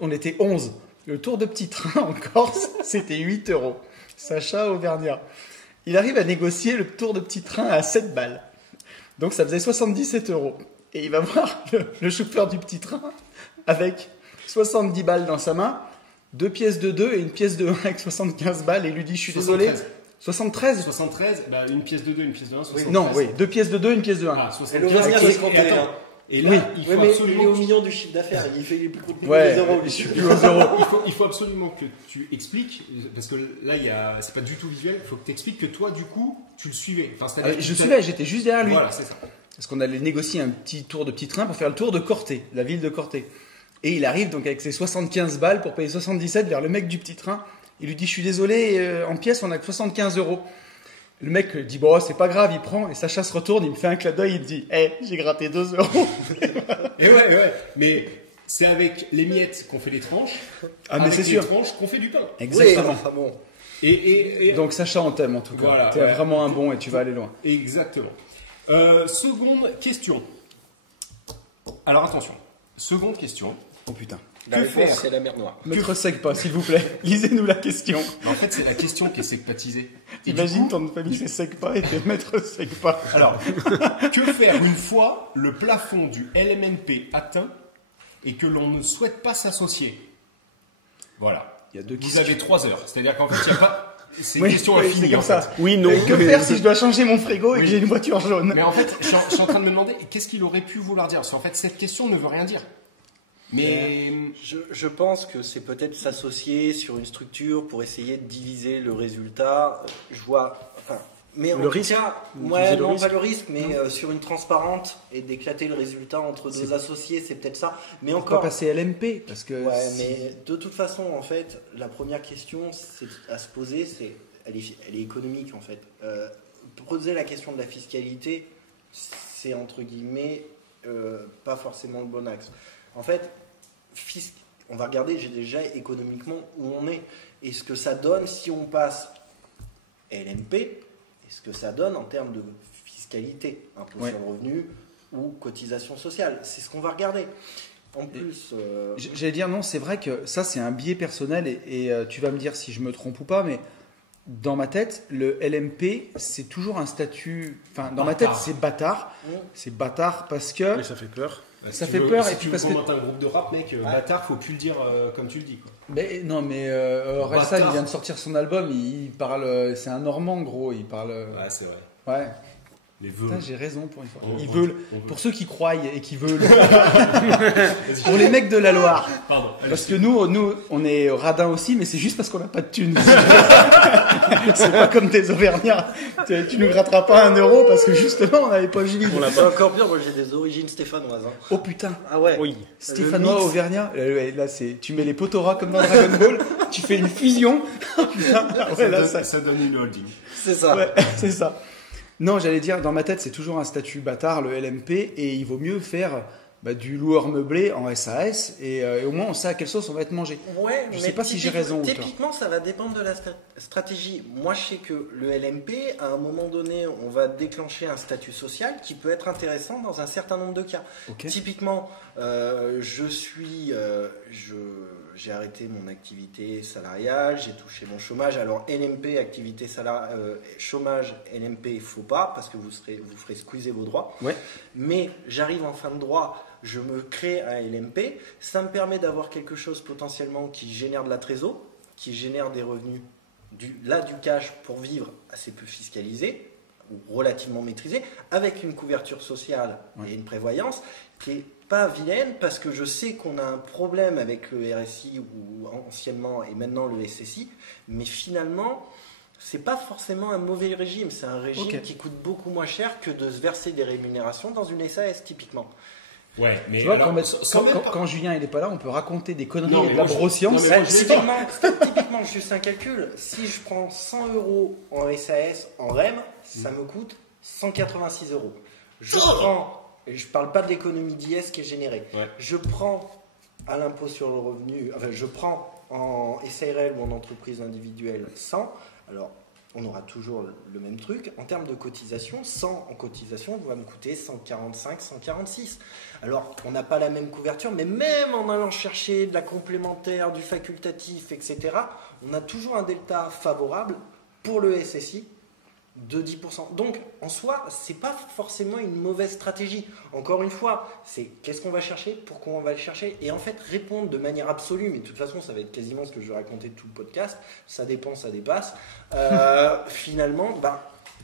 On était 11. Le tour de petit train en Corse, c'était 8 €. Sacha Auvergnat. Il arrive à négocier le tour de petit train à 7 balles. Donc ça faisait 77 €. Et il va voir le chauffeur du petit train avec 70 balles dans sa main, 2 pièces de 2 et une pièce de 1 avec 75 balles. Et il lui dit, je suis désolé. 73 73, bah, une pièce de 2, une pièce de 1, 73. Non, oui, 2 pièces de 2, une pièce de 1. Ah, Et 73. l'Auvergnat, Et c'est compté. attends, Hein. Et là, Oui. il faut Oui, mais il absolument. est au million du chiffre d'affaires. Il compte plus Ouais, les euros. je suis plus aux euros. Il faut absolument que tu expliques, parce que là, c'est pas du tout visuel, il faut que tu expliques que toi, du coup, tu le suivais. Enfin, c'est-à-dire que Je tu- suivais, j'étais juste derrière lui. Voilà, c'est ça. Parce qu'on allait négocier un petit tour de petit train pour faire le tour de Corté, la ville de Corté. Et il arrive donc avec ses 75 balles pour payer 77 vers le mec du petit train. Il lui dit, je suis désolé, en pièces, on a que 75 €. Le mec dit, bon, c'est pas grave, il prend. Et Sacha se retourne, il me fait un clin d'œil, il me dit, j'ai gratté 2 €. Et ouais, mais c'est avec les miettes qu'on fait les tranches. Ah, mais avec c'est les sûr. tranches qu'on fait du pain. Exactement. Oui, enfin bon. Et Donc Sacha, on t'aime en tout cas. Voilà, T'es ouais. vraiment un bon et tu vas aller loin. Exactement. Seconde question. Alors attention. Seconde question. Oh putain. La Que réponse, faire c'est la mer Noire. Me ressec pas, s'il vous plaît. Lisez-nous la question. Mais en fait, c'est la question qui est secpatisée. Et du Imagine coup, ton famille c'est sec pas et t'es maître sec pas. alors, que faire une fois le plafond du LMNP atteint et que l'on ne souhaite pas s'associer? Voilà. Il y a deux Vous questions. avez 3 heures. C'est-à-dire qu'en fait, il n'y a pas. C'est une Oui, question oui, infinie. c'est comme en ça. fait. Oui, non. Que mais- faire si je dois changer mon frigo et que Oui. j'ai une voiture jaune? Mais en fait, je suis en train de me demander qu'est-ce qu'il aurait pu vouloir dire. Parce qu'en fait, cette question ne veut rien dire. Mais. Je pense que c'est peut-être s'associer sur une structure pour essayer de diviser le résultat. Je vois. Enfin, mais en Le tout risque. cas, Vous ouais, utilisez le non, risque. pas le risque, mais sur une transparente et d'éclater le résultat entre deux associés, c'est peut-être ça. Mais Pas encore. passer LMP parce que. Ouais, mais de toute façon, en fait, la première question à se poser, elle est économique en fait. Poser la question de la fiscalité, c'est entre guillemets pas forcément le bon axe. En fait, on va regarder déjà économiquement où on est et ce que ça donne si on passe LMP et ce que ça donne en termes de fiscalité, impôt Ouais. sur le revenu ou cotisation sociale. C'est ce qu'on va regarder. En plus, J'allais dire non, c'est vrai que ça c'est un biais personnel et tu vas me dire si je me trompe ou pas, mais dans ma tête, le LMP c'est toujours un statut. Enfin, dans ma tête Bâtard. c'est bâtard. C'est bâtard parce que. Mais ça fait peur. Ça fait peur, et puis parce parce que- que. un groupe de rap, mec, bâtard, faut plus le dire comme tu le dis. Quoi. Mais non, mais Orelsan Bâtard. il vient de sortir son album, il parle. C'est un Normand gros, il parle. Ouais, c'est vrai. Ouais. Les vœux. Putain, j'ai raison pour une fois. On Ils veut, veulent. on veut. Pour ceux qui croient et qui veulent. Pour les mecs de la Loire. Pardon. allez. Parce que nous, on est radins aussi, mais c'est juste parce qu'on n'a pas de thunes. C'est pas comme des Auvergnats. Tu nous gratteras pas 1 € parce que justement, on n'avait pas Julie. c'est encore pire, moi j'ai des origines stéphanoises. Hein. Oh putain. Ah ouais. Oui. Stéphanois, Le mix. Auvergnat. Ouais, là, tu mets les potoras comme dans Dragon Ball, tu fais une fusion. Putain. Ah ouais, là, Ça donne une holding. C'est ça. Ouais, c'est ça. Non, j'allais dire, dans ma tête, c'est toujours un statut bâtard, le LMP, et il vaut mieux faire du loueur meublé en SAS, et au moins on sait à quelle sauce on va être mangé. Ouais, Je mais sais pas si j'ai raison ou tort. Typiquement, ça va dépendre de la stratégie. Moi, je sais que le LMP, à un moment donné, on va déclencher un statut social qui peut être intéressant dans un certain nombre de cas. Ok. Typiquement, j'ai arrêté mon activité salariale, j'ai touché mon chômage. Alors LMP, activité chômage, LMP, il faut pas parce que vous ferez squeezer vos droits. Ouais. Mais j'arrive en fin de droit, je me crée un LMP, ça me permet d'avoir quelque chose potentiellement qui génère de la trésor, qui génère des revenus, du cash pour vivre assez peu fiscalisé ou relativement maîtrisé, avec une couverture sociale et une prévoyance qui est pas vilaine parce que je sais qu'on a un problème avec le RSI ou anciennement et maintenant le SSI, mais finalement c'est pas forcément un mauvais régime, c'est un régime Ok. qui coûte beaucoup moins cher que de se verser des rémunérations dans une SAS typiquement. Ouais, mais. Tu vois, alors, quand, même quand- pas- quand Julien il est pas là, on peut raconter des conneries Non, et mais de la moi, je- broscience. non, mais moi, je vais dire. Typiquement, juste un calcul, si je prends 100 € en SAS, en REM, ça me coûte 186 €. Je prends, et je parle pas de l'économie d'IS qui est générée, Ouais. je prends à l'impôt sur le revenu, enfin je prends en SARL ou en entreprise individuelle 100, alors on aura toujours le même truc. En termes de cotisation, 100 en cotisation va me coûter 145, 146. Alors, on n'a pas la même couverture, mais même en allant chercher de la complémentaire, du facultatif, etc., on a toujours un delta favorable pour le SSI de 10%. Donc, en soi, c'est pas forcément une mauvaise stratégie. Encore une fois, c'est qu'est-ce qu'on va chercher, pourquoi on va le chercher, et en fait, répondre de manière absolue, mais de toute façon, ça va être quasiment ce que je vais raconter tout le podcast, ça dépend, ça dépasse. Finalement,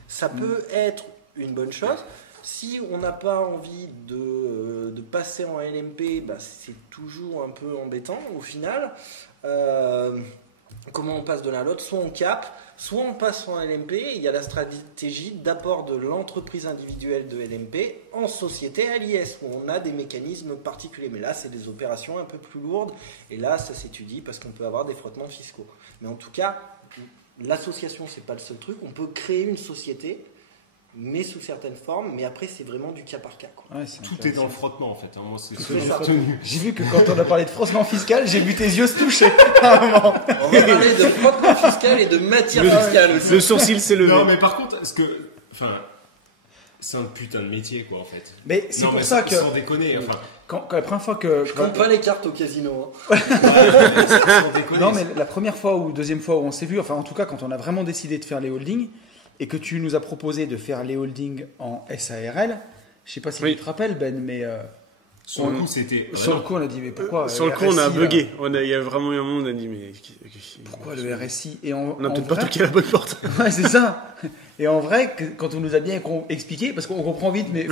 ça peut être une bonne chose. Si on n'a pas envie de passer en LMP, c'est toujours un peu embêtant au final. Comment on passe de l'un à l'autre? Soit on cap, soit on passe en LMP. Il y a la stratégie d'apport de l'entreprise individuelle de LMP en société à l'IS, où on a des mécanismes particuliers. Mais là, c'est des opérations un peu plus lourdes. Et là, ça s'étudie parce qu'on peut avoir des frottements fiscaux. Mais en tout cas, l'association, c'est pas le seul truc. On peut créer une société, mais sous certaines formes, mais après c'est vraiment du cas par cas, quoi. Ouais, tout est dans le frottement en fait, hein. Moi c'est j'ai vu que quand on a parlé de frottement fiscal, j'ai vu tes yeux se toucher à un moment. On va parler de frottement fiscal et de matière fiscale aussi. Le sourcil s'est levé. Non mais par contre, c'est un putain de métier quoi en fait. Mais c'est pour ça que sans déconner, quand la première fois que je compte pas les cartes au casino, hein. Sans déconner, non mais la première fois ou deuxième fois où on s'est vu, enfin en tout cas quand on a vraiment décidé de faire les holdings et que tu nous as proposé de faire les holdings en SARL, je sais pas si tu te rappelles Ben, mais sur le coup c'était sur le coup on a dit mais pourquoi sur le coup on a bugué, il y a vraiment eu un moment on a dit mais pourquoi le RSI, et on n'a peut-être pas toqué à la bonne porte. Ouais, c'est ça. Et en vrai, quand on nous a bien expliqué, parce qu'on comprend vite, mais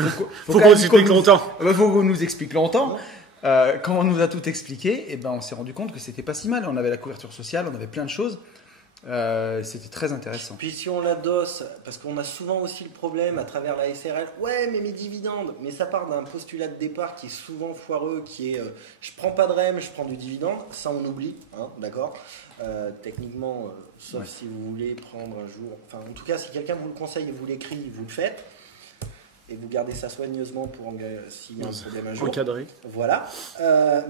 faut qu'on nous explique longtemps. Faut qu'on nous explique longtemps. Quand on nous a tout expliqué, on s'est rendu compte que c'était pas si mal. On avait la couverture sociale, on avait plein de choses. C'était très intéressant. Puis si on l'adosse, parce qu'on a souvent aussi le problème à travers la SRL, ouais mais mes dividendes, mais ça part d'un postulat de départ qui est souvent foireux, qui est je prends pas de REM, je prends du dividende, ça on oublie, hein, d'accord. Techniquement, sauf si vous voulez prendre un jour, enfin en tout cas si quelqu'un vous le conseille et vous l'écrit, vous le faites. Et vous gardez ça soigneusement pour s'il y a un problème un jour. Encadré. Voilà.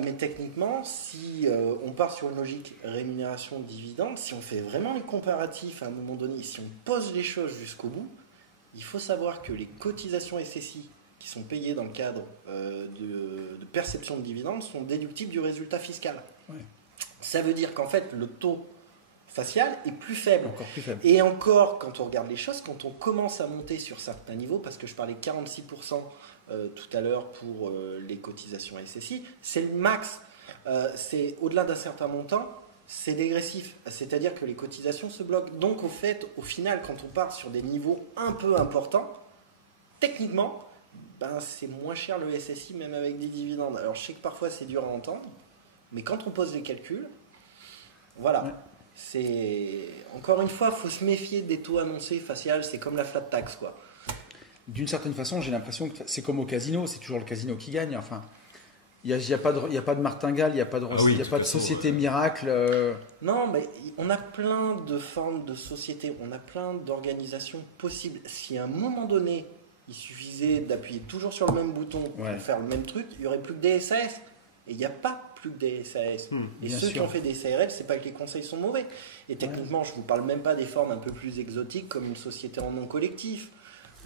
Mais techniquement, si on part sur une logique rémunération dividende, si on fait vraiment les comparatifs à un moment donné, si on pose les choses jusqu'au bout, il faut savoir que les cotisations SSI qui sont payées dans le cadre de perception de dividendes sont déductibles du résultat fiscal. Ouais. Ça veut dire qu'en fait, le taux facial est plus faible. Encore plus faible. Et encore, quand on regarde les choses, quand on commence à monter sur certains niveaux, parce que je parlais 46% tout à l'heure pour les cotisations SSI, c'est le max. C'est au-delà d'un certain montant, c'est dégressif. C'est-à-dire que les cotisations se bloquent. Donc au final, quand on part sur des niveaux un peu importants, techniquement, c'est moins cher le SSI, même avec des dividendes. Alors je sais que parfois c'est dur à entendre, mais quand on pose les calculs, voilà. Ouais. C'est encore une fois, faut se méfier des taux annoncés facial. C'est comme la flat tax, quoi. D'une certaine façon, j'ai l'impression que c'est comme au casino. C'est toujours le casino qui gagne. Enfin, il y a pas de martingale, il n'y a pas de société miracle. Non, mais on a plein de formes de sociétés. On a plein d'organisations possibles. Si à un moment donné, il suffisait d'appuyer toujours sur le même bouton pour faire le même truc, il n'y aurait plus que des SAS. Et il n'y a pas plus que des SAS. Et ceux qui ont fait des SARL, c'est pas que les conseils sont mauvais. Et techniquement, je ne vous parle même pas des formes un peu plus exotiques comme une société en nom collectif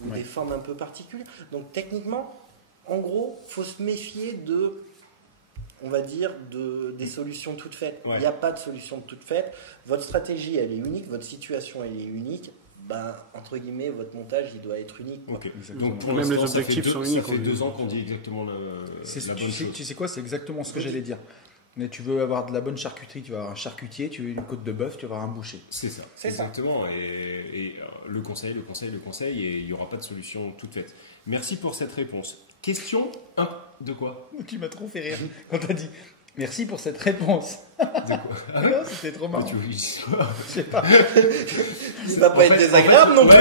ou des formes un peu particulières. Donc techniquement, en gros, il faut se méfier des solutions toutes faites. Il n'y a pas de solution toute faite. Votre stratégie, elle est unique. Votre situation, elle est unique. Entre guillemets, votre montage, il doit être unique. Okay. Donc pour même les objectifs sont uniques. Ça fait 2 ans qu'on dit exactement la bonne chose. Tu sais quoi, c'est exactement ce que j'allais dire. Mais tu veux avoir de la bonne charcuterie, tu vas avoir un charcutier, tu veux une côte de bœuf, tu vas avoir un boucher. C'est ça, exactement. Et le conseil, et il n'y aura pas de solution toute faite. Merci pour cette réponse. Question 1 de quoi? Tu m'as trop fait rire quand tu as dit merci pour cette réponse. De quoi? Ah non, c'était trop marrant. Je sais pas. Il va pas être désagréable non plus.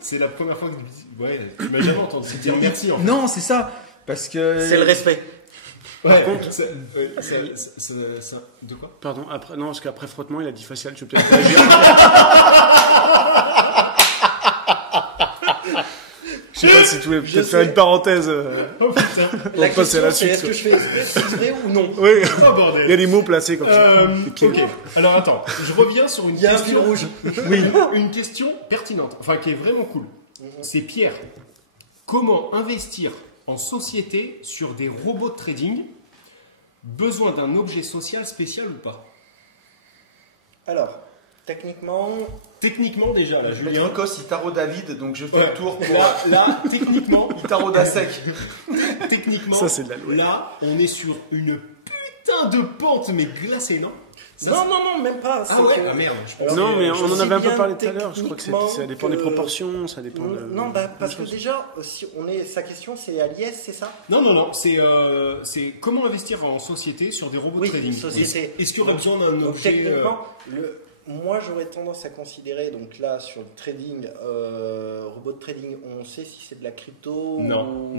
C'est la première fois que tu m'as jamais entendu dire merci. En fait. Non, c'est ça. Parce que. C'est le respect. Par contre, de quoi? Pardon, après, non, parce qu'après frottement, il a dit facial, je peux peut-être réagir. Je sais pas si tu voulais Je peut-être sais. faire une parenthèse. Oh putain. On La va passer à question, la c'est suite. est-ce que je fais vrai ou non? Oui, Oh, bordel. il y a des mots placés comme ça. Des pieds. Ok. Alors attends, je reviens sur une Il y a un fil question. rouge. Oui, une question pertinente, enfin qui est vraiment cool. C'est Pierre. Comment investir en société sur des robots de trading? Besoin d'un objet social spécial ou pas? Alors, techniquement, Techniquement déjà, là, Julien. Maître Cos, il tarot David, donc je fais Ouais. le tour pour. Là, techniquement, Il tarot d'Asec. techniquement, Ça, c'est de la loi. là, on est sur une putain de pente, mais glacée, non? Ça, non, même pas. Ah c'est ouais. que- Ah merde. Je Alors, Non, mais je on en sais avait un peu bien parlé tout à l'heure. Je crois que techniquement ça dépend des que- proportions, ça dépend de. Non, parce que déjà, si on est, sa question c'est à l'IS, c'est ça? Non, c'est comment investir en société sur des robots Oui, de trading. société. Est-ce qu'il y aurait besoin d'un Donc objet techniquement, moi j'aurais tendance à considérer, donc là sur le trading, robot de trading, on sait si c'est de la crypto Non.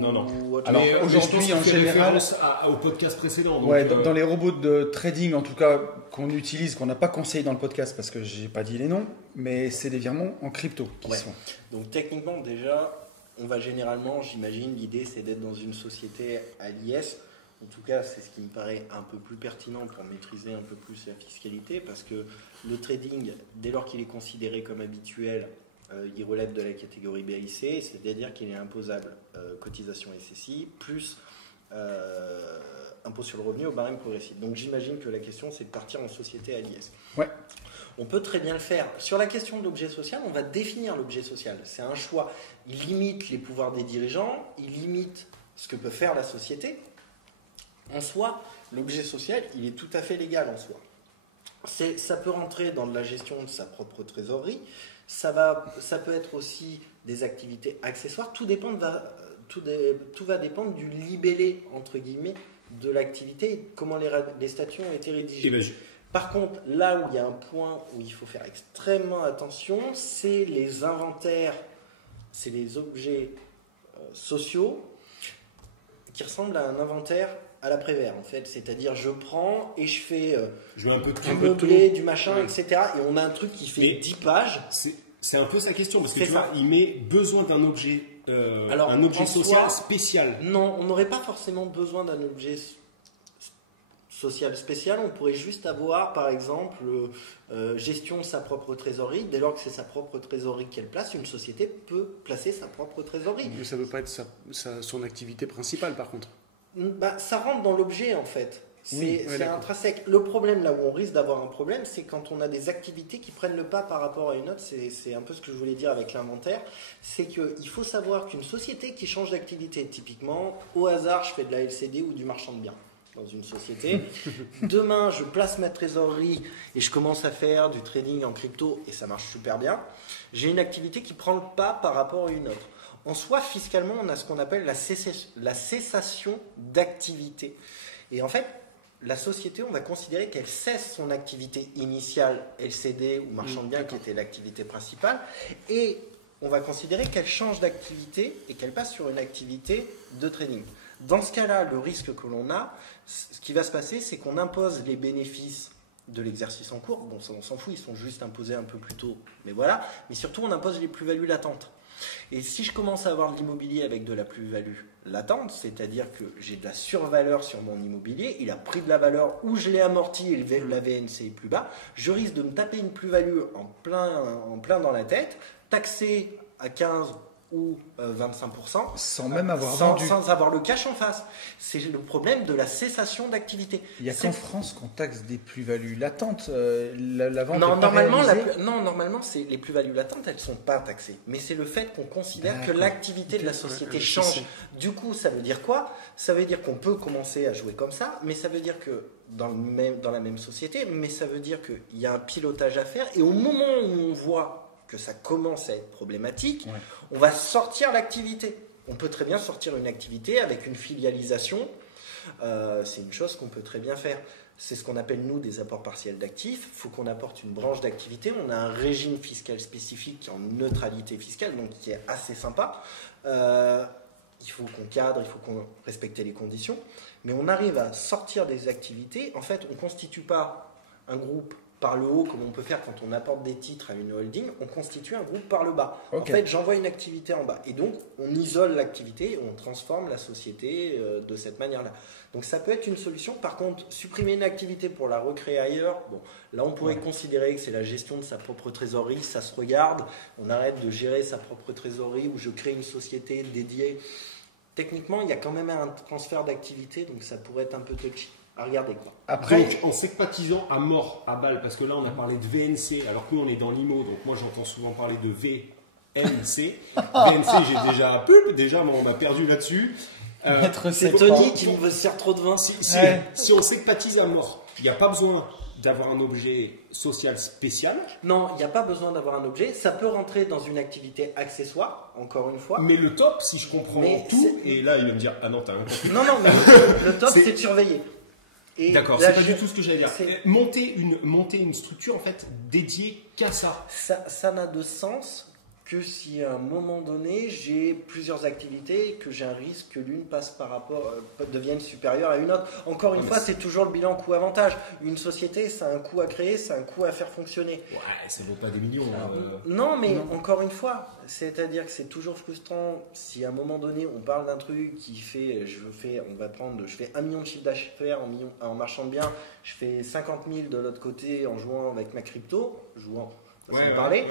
ou autre Alors, chose. mais je aujourd'hui, pense qu'il en fait général- référence au podcast précédent. Donc, Ouais, dans les robots de trading, en tout cas, qu'on utilise, qu'on n'a pas conseillé dans le podcast parce que j'ai pas dit les noms, mais c'est des virements en crypto qui Ouais. sont. Donc techniquement déjà, on va généralement, j'imagine, l'idée c'est d'être dans une société à l'IS. En tout cas, c'est ce qui me paraît un peu plus pertinent pour maîtriser un peu plus la fiscalité, parce que le trading, dès lors qu'il est considéré comme habituel, il relève de la catégorie BIC, c'est-à-dire qu'il est imposable cotisation SSI, plus impôt sur le revenu au barème progressif. Donc j'imagine que la question c'est de partir en société à l'IS. Ouais. On peut très bien le faire. Sur la question de l'objet social, on va définir l'objet social. C'est un choix. Il limite les pouvoirs des dirigeants, il limite ce que peut faire la société. En soi, l'objet social, il est tout à fait légal en soi. Ça peut rentrer dans la gestion de sa propre trésorerie, ça peut être aussi des activités accessoires, tout va dépendre du libellé, entre guillemets, de l'activité et comment les statuts ont été rédigés. Eh ben, Par contre, là où il y a un point où il faut faire extrêmement attention, c'est les inventaires, c'est les objets sociaux qui ressemblent à un inventaire à la Prévert, en fait. C'est-à-dire, je prends et je fais je veux un peu de du tout. meublé, du machin, Ouais. etc. Et on a un truc qui fait Mais- 10 pages. C'est un peu sa question parce que C'est tu ça. vois, il met besoin d'un objet, Alors, un objet en social soi- spécial. Non, on n'aurait pas forcément besoin d'un objet social spécial. On pourrait juste avoir, par exemple, gestion de sa propre trésorerie. Dès lors que c'est sa propre trésorerie qu'elle place, une société peut placer sa propre trésorerie. Mais ça ne veut pas être son activité principale, par contre. Bah, ça rentre dans l'objet, en fait. C'est Oui, ouais, c'est d'accord. intrinsèque. Le problème, là où on risque d'avoir un problème, c'est quand on a des activités qui prennent le pas par rapport à une autre. C'est un peu ce que je voulais dire avec l'inventaire. C'est qu'il faut savoir qu'une société qui change d'activité, typiquement, au hasard, je fais de la LCD ou du marchand de biens dans une société. Demain, je place ma trésorerie et je commence à faire du trading en crypto et ça marche super bien. J'ai une activité qui prend le pas par rapport à une autre. En soi, fiscalement, on a ce qu'on appelle la cessation d'activité. Et en fait, la société, on va considérer qu'elle cesse son activité initiale, LCD ou marchand de biens, qui était l'activité principale, et on va considérer qu'elle change d'activité et qu'elle passe sur une activité de trading. Dans ce cas-là, le risque que l'on a, ce qui va se passer, c'est qu'on impose les bénéfices de l'exercice en cours. Bon, ça, on s'en fout, ils sont juste imposés un peu plus tôt, mais voilà. Mais surtout, on impose les plus-values latentes. Et si je commence à avoir de l'immobilier avec de la plus-value latente, c'est-à-dire que j'ai de la survaleur sur mon immobilier, il a pris de la valeur ou je l'ai amorti et la VNC est plus bas, je risque de me taper une plus-value en plein dans la tête, taxé à 15 ou 25%, Sans même avoir sans vendu. avoir le cash en face. C'est le problème de la cessation d'activité. Il n'y a C'est- qu'en France qu'on taxe des plus-values latentes. La vente Non, est pas réalisée. normalement, les plus-values latentes, elles ne sont pas taxées. Mais c'est le fait qu'on considère que D'accord. l'activité de la société Ouais, change. c'est- Du coup, ça veut dire quoi? Ça veut dire qu'on peut commencer à jouer comme ça, mais ça veut dire que dans la même société, mais ça veut dire qu'il y a un pilotage à faire. Et au moment où on voit que ça commence à être problématique, Ouais. on va sortir l'activité. On peut très bien sortir une activité avec une filialisation. C'est une chose qu'on peut très bien faire. C'est ce qu'on appelle, nous, des apports partiels d'actifs. Il faut qu'on apporte une branche d'activité. On a un régime fiscal spécifique qui est en neutralité fiscale, donc qui est assez sympa. Il faut qu'on cadre, il faut qu'on respecte les conditions. Mais on arrive à sortir des activités. En fait, on ne constitue pas un groupe par le haut, comme on peut faire quand on apporte des titres à une holding, on constitue un groupe par le bas. Ok. En fait, j'envoie une activité en bas. Et donc, on isole l'activité et on transforme la société de cette manière-là. Donc, ça peut être une solution. Par contre, supprimer une activité pour la recréer ailleurs, bon, là, on pourrait considérer que c'est la gestion de sa propre trésorerie. Ça se regarde. On arrête de gérer sa propre trésorerie ou je crée une société dédiée. Techniquement, il y a quand même un transfert d'activité, donc ça pourrait être un peu touchy. À regarder quoi. Après, Donc, en secpatisant à mort, à balle, parce que là, on a parlé de VNC, alors que nous, on est dans l'IMO, donc moi, j'entends souvent parler de VNC. VNC, j'ai déjà, on m'a perdu là-dessus. C'est Tony qui me sert trop de vin. Si on secpatise à mort, il n'y a pas besoin d'avoir un objet social spécial. Non, il n'y a pas besoin d'avoir un objet. Ça peut rentrer dans une activité accessoire, encore une fois. Mais le top, si je comprends Mais tout, et là, il va me dire, ah non, t'as un compris. Non, mais le top, c'est de surveiller. Et D'accord, là, c'est pas du tout ce que j'allais dire. c'est- Monter une structure, en fait, dédiée qu'à ça. Ça n'a de sens que si à un moment donné j'ai plusieurs activités et que j'ai un risque que l'une passe par rapport devienne supérieure à une autre. Encore une fois, c'est toujours le bilan coût-avantage. Une société, ça a un coût à créer, ça a un coût à faire fonctionner. Ouais, ça vaut pas des millions. Non, mais encore une fois, c'est-à-dire que c'est toujours frustrant si à un moment donné on parle d'un truc qui fait, je fais 1 million de chiffre d'affaires en marchand de biens, je fais 50 000 de l'autre côté en jouant avec ma crypto, Ouais, parler.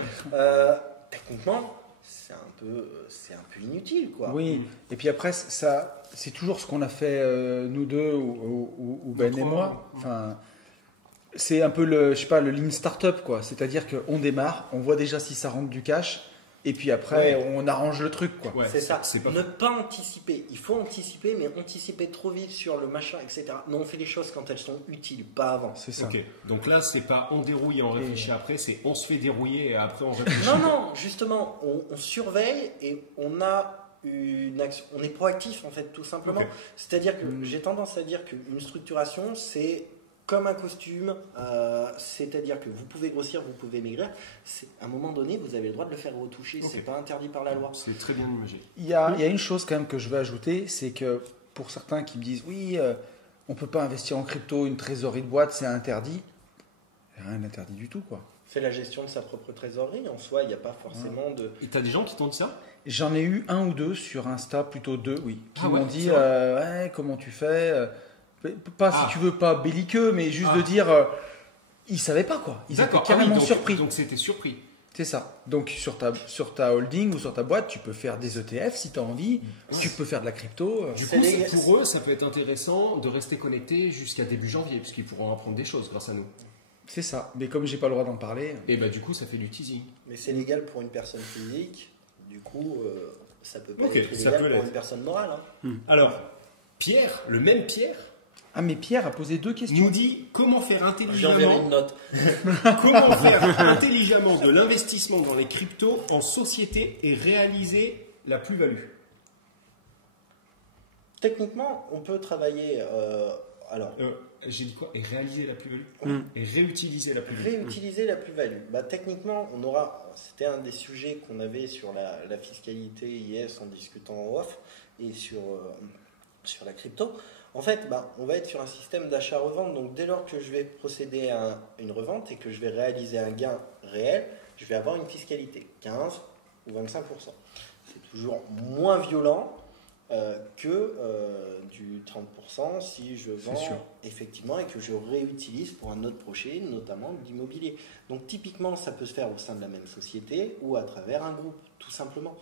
Techniquement, c'est un peu inutile, quoi. oui. Et puis après, ça, c'est toujours ce qu'on a fait nous deux ou Ben et moi. Enfin, c'est un peu le lean startup, quoi. C'est-à-dire qu'on démarre, on voit déjà si ça rentre du cash, et puis après, on arrange le truc, quoi. Ouais, C'est ça. c'est pas Ne pas anticiper. Il faut anticiper, mais anticiper trop vite sur le machin, etc. Non, on fait les choses quand elles sont utiles, pas avant. C'est ça. Ok, donc là, c'est pas on dérouille et on réfléchit après, c'est on se fait dérouiller et après on réfléchit. Non, justement, on surveille et on a une action. On est proactif, en fait, tout simplement. Ok. C'est-à-dire que j'ai tendance à dire qu'une structuration, c'est comme un costume, c'est-à-dire que vous pouvez grossir, vous pouvez maigrir. À un moment donné, vous avez le droit de le faire retoucher. Ok. C'est pas interdit par la loi. C'est très bien imagé. Il y a une chose quand même que je veux ajouter, c'est que pour certains qui me disent oui, on peut pas investir en crypto, une trésorerie de boîte, c'est interdit. Il n'y a rien d'interdit du tout, quoi. C'est la gestion de sa propre trésorerie. En soi, il n'y a pas forcément de... Et t'as des gens qui t'ont dit ça? J'en ai eu un ou deux sur Insta, plutôt deux, oui, qui Ah ouais, m'ont dit c'est ouais, comment tu fais pas si tu veux, pas belliqueux, mais juste de dire ils savaient pas, quoi. Ils étaient D'accord, carrément donc, surpris. Donc c'était surpris. C'est ça. Donc sur ta holding ou sur ta boîte, tu peux faire des ETF si tu as envie, tu peux faire de la crypto. Du C'est coup, les- pour eux, ça peut être intéressant de rester connecté jusqu'à début janvier, puisqu'ils pourront apprendre des choses grâce à nous. C'est ça. Mais comme j'ai pas le droit d'en parler, Et bah du coup, ça fait du teasing. Mais c'est légal pour une personne physique. Du coup, ça peut pas Ok, être ça illégal peut pour l'être. une personne morale. Hein. Alors, Pierre, le même Pierre, ah, mais Pierre a posé deux questions. nous dit comment faire J'enverrai intelligemment, une note. comment faire intelligemment de l'investissement dans les cryptos en société et réaliser la plus-value. Techniquement, on peut travailler. J'ai dit quoi? Et réaliser la plus-value et réutiliser la plus-value. Réutiliser la plus-value. Bah, techniquement, c'était un des sujets qu'on avait sur la fiscalité IS en discutant en off et sur la crypto. En fait, on va être sur un système d'achat-revente. Donc, dès lors que je vais procéder à une revente et que je vais réaliser un gain réel, je vais avoir une fiscalité 15 ou 25%. C'est toujours moins violent que du 30% si je vends sûr. effectivement et que je réutilise pour un autre projet, notamment l'immobilier. Donc typiquement, ça peut se faire au sein de la même société ou à travers un groupe, tout simplement.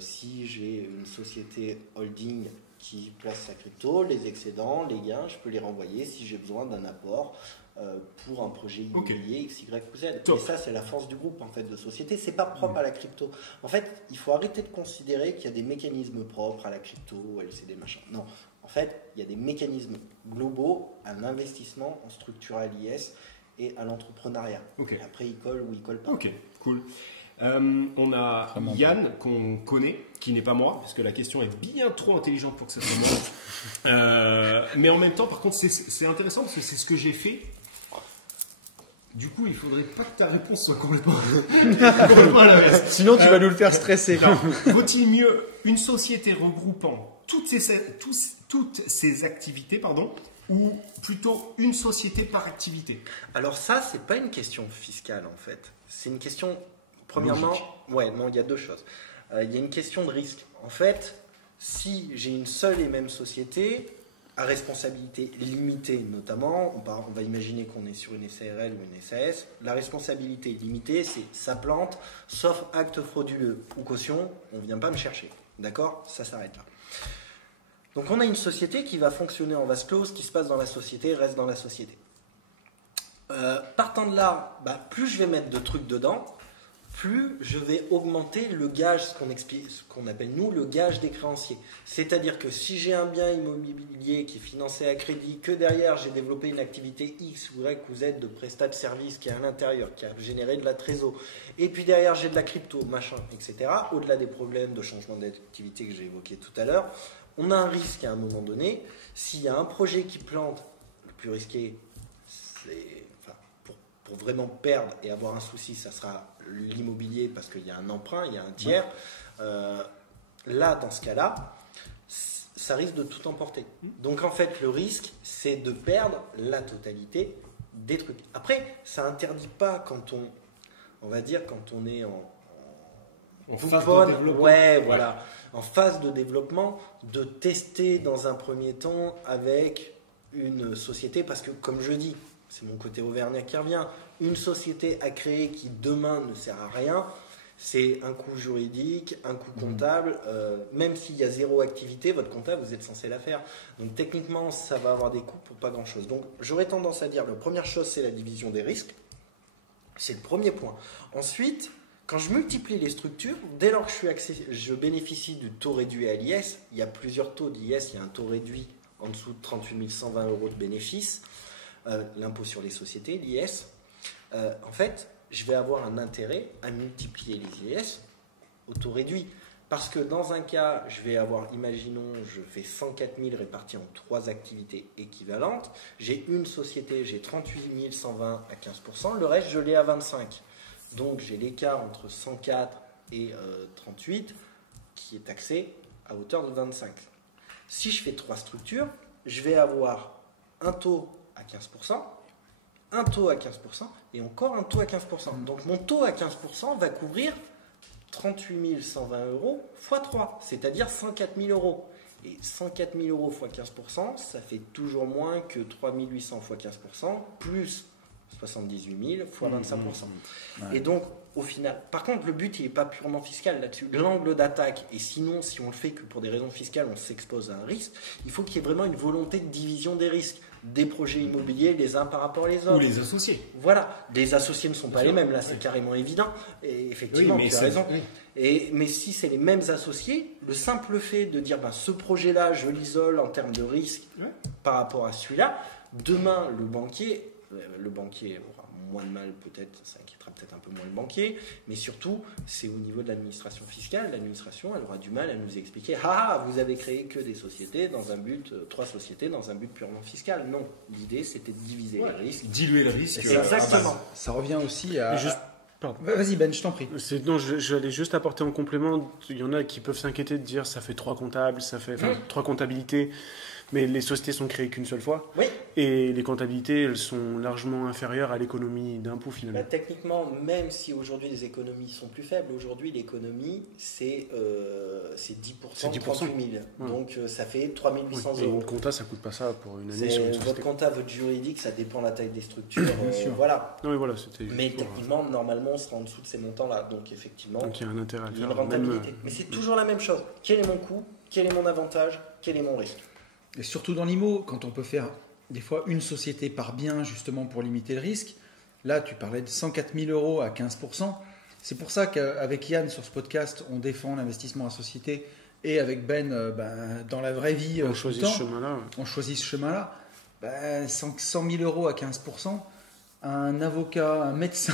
Si j'ai une société holding qui place sa crypto, les excédents, les gains, je peux les renvoyer si j'ai besoin d'un apport pour un projet immobilier X, Y ou Z. Top. Et ça, c'est la force du groupe en fait de société. C'est pas propre à la crypto. En fait, il faut arrêter de considérer qu'il y a des mécanismes propres à la crypto, LCD, machin. Non. En fait, il y a des mécanismes globaux à l'investissement en structural IS et à l'entrepreneuriat. Ok. Et après, il colle ou il colle pas. Ok, cool. On a Vraiment Yann qu'on connaît, qui n'est pas moi, parce que la question est bien trop intelligente pour que ça soit moi. Mais en même temps, par contre, c'est intéressant parce que c'est ce que j'ai fait. Du coup, il faudrait pas que ta réponse soit complètement à l'inverse. Sinon, tu vas nous le faire stresser. Non. Vaut-il mieux une société regroupant toutes ces activités, ou plutôt une société par activité? Alors ça, c'est pas une question fiscale en fait. C'est une question, premièrement, logique. ouais, non, il y a deux choses. Il y a une question de risque. En fait, si j'ai une seule et même société, à responsabilité limitée notamment, on va imaginer qu'on est sur une SARL ou une SAS, la responsabilité limitée, c'est ça plante, sauf acte frauduleux ou caution, on ne vient pas me chercher. D'accord? Ça s'arrête là. Donc on a une société qui va fonctionner en vase clos, ce qui se passe dans la société reste dans la société. Partant de là, plus je vais mettre de trucs dedans, plus je vais augmenter le gage, ce qu'on appelle nous le gage des créanciers. C'est-à-dire que si j'ai un bien immobilier qui est financé à crédit, que derrière j'ai développé une activité X, Y ou Z de prestat de service qui est à l'intérieur, qui a généré de la trésor, et puis derrière j'ai de la crypto, machin, etc., au-delà des problèmes de changement d'activité que j'ai évoqués tout à l'heure, on a un risque à un moment donné. S'il y a un projet qui plante, le plus risqué, c'est, pour vraiment perdre et avoir un souci, ça sera l'immobilier parce qu'il y a un emprunt, il y a un tiers. Là, dans ce cas-là, ça risque de tout emporter. Donc en fait, le risque, c'est de perdre la totalité des trucs. Après, ça interdit pas quand on va dire, quand on est En phase de développement. ouais, voilà, en phase de développement, de tester dans un premier temps avec une société, parce que comme je dis, c'est mon côté auvergnat qui revient, une société à créer qui demain ne sert à rien, c'est un coût juridique, un coût comptable, même s'il y a zéro activité, votre comptable, vous êtes censé la faire. Donc techniquement, ça va avoir des coûts pour pas grand-chose. Donc j'aurais tendance à dire, la première chose, c'est la division des risques. C'est le premier point. Ensuite, quand je multiplie les structures, dès lors que je bénéficie du taux réduit à l'IS, il y a plusieurs taux d'IS, il y a un taux réduit en dessous de 38 120 € de bénéfice, l'impôt sur les sociétés, l'IS. En fait, je vais avoir un intérêt à multiplier les IS au taux réduit. Parce que dans un cas, je vais avoir, imaginons, je fais 104 000 répartis en 3 activités équivalentes. J'ai une société, j'ai 38 120 à 15%, le reste, je l'ai à 25%. Donc j'ai l'écart entre 104 et 38 qui est taxé à hauteur de 25. Si je fais 3 structures, je vais avoir un taux à 15%, un taux à 15% et encore un taux à 15%. Donc mon taux à 15% va couvrir 38 120 € x 3, c'est-à-dire 104 000 €. Et 104 000 € x 15%, ça fait toujours moins que 3 800 x 15%, plus 78 000 x 25%. Ouais. Et donc, au final, par contre, le but, il n'est pas purement fiscal là-dessus. L'angle d'attaque, et sinon, si on le fait que pour des raisons fiscales, on s'expose à un risque, il faut qu'il y ait vraiment une volonté de division des risques, des projets immobiliers les uns par rapport aux autres. Ou les associés. Voilà, les associés ne sont pas les mêmes, là c'est carrément évident, et effectivement, Oui, mais tu as c'est- raison. oui. Mais si c'est les mêmes associés, le simple fait de dire ce projet-là, je l'isole en termes de risque par rapport à celui-là, demain le banquier aura moins de mal peut-être, ça inquiétera peut-être un peu moins le banquier, mais surtout c'est au niveau de l'administration fiscale, l'administration elle aura du mal à nous expliquer vous avez créé que des sociétés dans un but, 3 sociétés dans un but purement fiscal. Non, l'idée c'était de diviser les risques. Diluer le risque. C'est exactement. Ça revient aussi à. Et juste- pardon. Vas-y Ben, je t'en prie. Non, j'allais juste apporter en complément. Il y en a qui peuvent s'inquiéter de dire ça fait 3 comptables, ça fait 3 comptabilités, mais les sociétés sont créées qu'une seule fois. Oui. Et les comptabilités, elles sont largement inférieures à l'économie d'impôt finalement. Techniquement, même si aujourd'hui les économies sont plus faibles, aujourd'hui l'économie c'est 10% de 38 000. Ouais. Donc ça fait 3 800 Et une €. compta, ça coûte pas ça pour une année sur une C'est votre société. compta, votre juridique, ça dépend de la taille des structures. sûr. Voilà. Non, mais voilà, c'était juste Mais pour- techniquement, normalement, on sera en dessous de ces montants-là. Donc effectivement, Donc il y a un intérêt à il y a faire. une rentabilité. Mais c'est toujours la même chose. Quel est mon coût? Quel est mon avantage? Quel est mon risque? Et surtout dans l'IMO, quand on peut faire des fois une société par bien justement pour limiter le risque. Là, tu parlais de 104 000 € à 15%. C'est pour ça qu'avec Yann sur ce podcast, on défend l'investissement en société et avec Ben, dans la vraie vie, On tout choisit le ce temps, chemin-là. on choisit ce chemin-là. 100 000 € à 15%, un avocat, un médecin,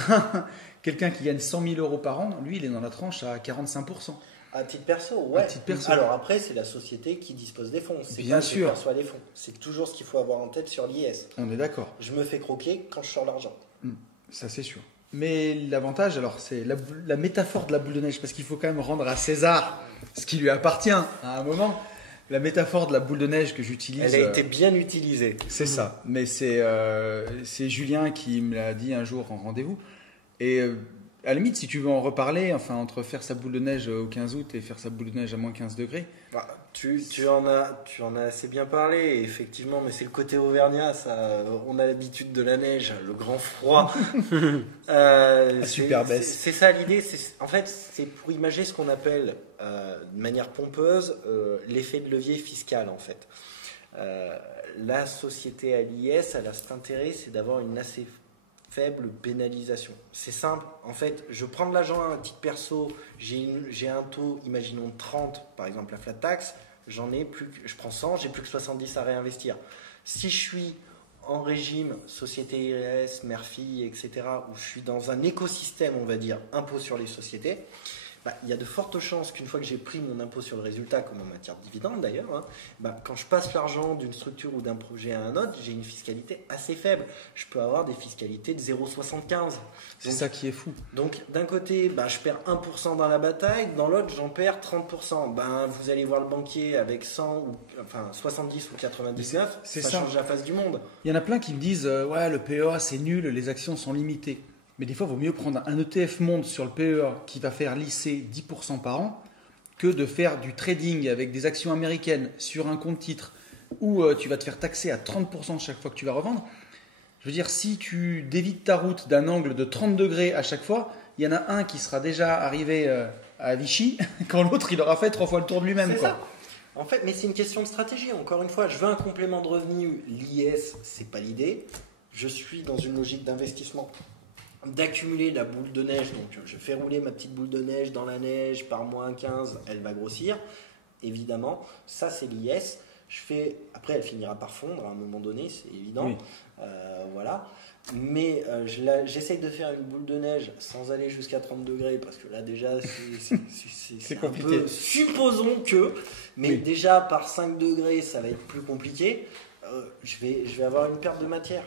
quelqu'un qui gagne 100 000 € par an, lui, il est dans la tranche à 45%. À titre perso, ouais. À titre perso. Alors après, c'est la société qui dispose des fonds. C'est Bien pas qui sûr. perçoit les fonds. C'est toujours ce qu'il faut avoir en tête sur l'IS. On est d'accord. Je me fais croquer quand je sors l'argent. Ça, c'est sûr. Mais l'avantage, alors, c'est la métaphore de la boule de neige, parce qu'il faut quand même rendre à César ce qui lui appartient à un moment. la métaphore de la boule de neige que j'utilise. Elle a été bien utilisée. C'est ça. Mais c'est Julien qui me l'a dit un jour en rendez-vous. Et à la limite, si tu veux en reparler, enfin, entre faire sa boule de neige au 15 août et faire sa boule de neige à moins 15 degrés. Bah, tu en as assez bien parlé, effectivement, mais c'est le côté auvergnat, ça. On a l'habitude de la neige, le grand froid. Super baisse. C'est ça l'idée. En fait, c'est pour imager ce qu'on appelle, de manière pompeuse, l'effet de levier fiscal, en fait. La société à l'IS, elle a cet intérêt, c'est d'avoir une assez faible pénalisation. C'est simple. En fait, je prends de l'argent à titre perso, j'ai un taux, imaginons 30, par exemple la flat tax, je prends 100, j'ai plus que 70 à réinvestir. Si je suis en régime société IRS, mère-fille, etc., où je suis dans un écosystème, on va dire, impôt sur les sociétés, il y a de fortes chances qu'une fois que j'ai pris mon impôt sur le résultat, comme en matière de dividende d'ailleurs, quand je passe l'argent d'une structure ou d'un projet à un autre, j'ai une fiscalité assez faible. Je peux avoir des fiscalités de 0,75. C'est ça qui est fou. Donc d'un côté, je perds 1% dans la bataille, dans l'autre, j'en perds 30%. Vous allez voir le banquier avec 70 ou 99, ça change la face du monde. Il y en a plein qui me disent ouais, le PEA c'est nul, les actions sont limitées. Mais des fois, il vaut mieux prendre un ETF Monde sur le PEA qui va faire lisser 10% par an que de faire du trading avec des actions américaines sur un compte titre où tu vas te faire taxer à 30% chaque fois que tu vas revendre. Je veux dire, si tu dévites ta route d'un angle de 30 degrés à chaque fois, il y en a un qui sera déjà arrivé à Vichy quand l'autre il aura fait 3 fois le tour de lui-même. C'est ça. En fait, mais c'est une question de stratégie. Encore une fois, je veux un complément de revenu. L'IS, c'est pas l'idée. Je suis dans une logique d'investissement, d'accumuler la boule de neige. Donc je fais rouler ma petite boule de neige dans la neige par moins 15, elle va grossir, évidemment. Ça, c'est l'IS. Après, elle finira par fondre à un moment donné, c'est évident. Oui. Voilà. Mais j'essaye de faire une boule de neige sans aller jusqu'à 30 degrés, parce que là, déjà, c'est compliqué. un peu, supposons que, mais oui. Déjà, par 5 degrés, ça va être plus compliqué. Je vais avoir une perte de matière.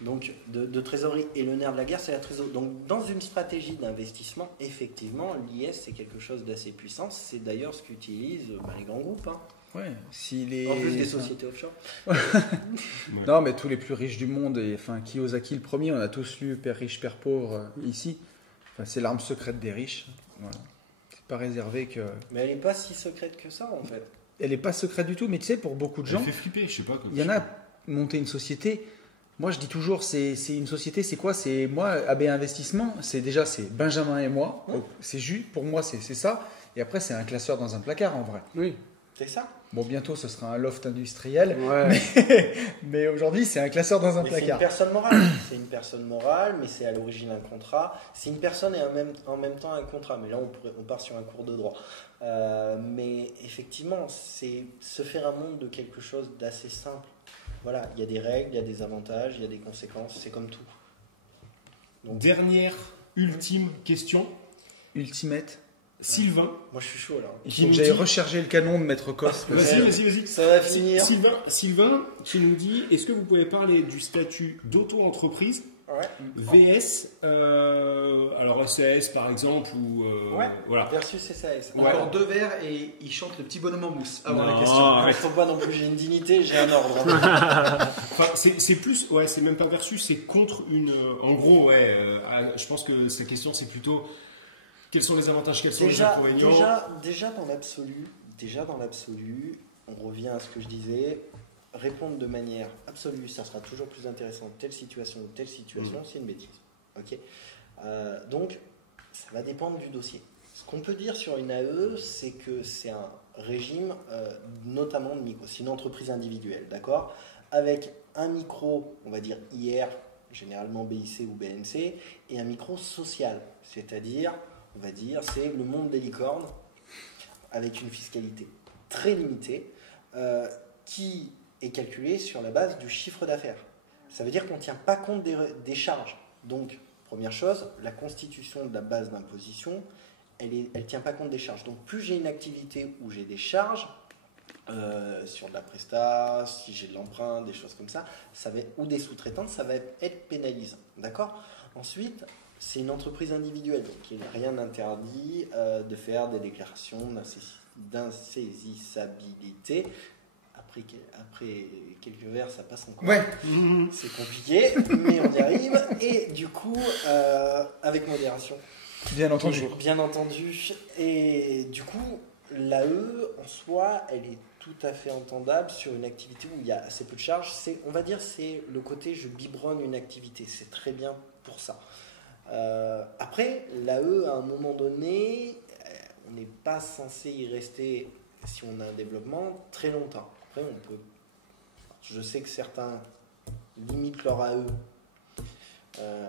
Donc de trésorerie, et le nerf de la guerre, c'est la trésorerie. Donc dans une stratégie d'investissement, effectivement, l'IS c'est quelque chose d'assez puissant. C'est d'ailleurs ce qu'utilisent les grands groupes. Ouais, En plus des sociétés offshore. Non, mais tous les plus riches du monde, et Kiyosaki le premier, on a tous lu Père riche, Père pauvre ici. C'est l'arme secrète des riches. Voilà. C'est pas réservé que. Mais elle n'est pas si secrète que ça en fait. Elle n'est pas secrète du tout, mais tu sais, pour beaucoup de gens. Elle fait flipper, je sais pas. Il y en a monté une société. Moi, je dis toujours, c'est une société, c'est quoi? C'est moi, AB Investissement, c'est Benjamin et moi. Ouais. C'est pour moi, c'est ça. Et après, c'est un classeur dans un placard, en vrai. Oui. C'est ça. Bon, bientôt, ce sera un loft industriel. Ouais. Mais aujourd'hui, c'est un classeur dans un Mais c'est une placard. personne morale. C'est une personne morale, mais c'est à l'origine un contrat. C'est une personne et en même temps un contrat. Mais là, on part sur un cours de droit. Mais effectivement, c'est se faire un monde de quelque chose d'assez simple. Voilà, il y a des règles, il y a des avantages, il y a des conséquences, c'est comme tout. Donc, dernière, ultime question. Ultimate. Sylvain. Moi je suis chaud là. Il Qui faut que nous j'aille dit- recharger le canon de Maître Cos. Vas-y. Ça va finir. Sylvain, qui nous dit, est-ce que vous pouvez parler du statut d'auto-entreprise Ouais. VS, alors SAS par exemple, ou Ouais. voilà. Versus SAS. Encore 2 verres et il chante le petit bonhomme en mousse avant Non, la question. arrête. Faut pas non plus, j'ai une dignité, j'ai un ordre. Enfin, c'est plus, ouais, c'est même pas versus, c'est contre une. En gros, ouais, je pense que cette question c'est plutôt quels sont les avantages, quels sont les inconvénients. Déjà dans l'absolu, on revient à ce que je disais. Répondre de manière absolue, ça sera toujours plus intéressant. Telle situation ou telle situation, c'est une bêtise. Ok. Donc, ça va dépendre du dossier. Ce qu'on peut dire sur une AE, c'est que c'est un régime, notamment de micro. C'est une entreprise individuelle, d'accord, avec un micro, on va dire IR, généralement BIC ou BNC, et un micro social, c'est-à-dire, on va dire, c'est le monde des licornes, avec une fiscalité très limitée, qui est calculée sur la base du chiffre d'affaires. Ça veut dire qu'on ne tient pas compte des charges. Donc, première chose, la constitution de la base d'imposition, elle ne tient pas compte des charges. Donc, plus j'ai une activité où j'ai des charges, sur de la presta, si j'ai de l'emprunt, des choses comme ça, ou des sous-traitantes, ça va être pénalisant. D'accord ? Ensuite, c'est une entreprise individuelle, donc il n'y a rien d'interdit de faire des déclarations de d'insaisissabilité. Après quelques vers, ça passe encore. Ouais. C'est compliqué, mais on y arrive. Et du coup, avec modération. Bien entendu. Bien entendu. Et du coup, l'AE, en soi, elle est tout à fait entendable sur une activité où il y a assez peu de charge. On va dire c'est le côté je biberonne une activité. C'est très bien pour ça. Après, l'AE, à un moment donné, on n'est pas censé y rester, si on a un développement, très longtemps. Après, on peut... Je sais que certains limitent leur AE.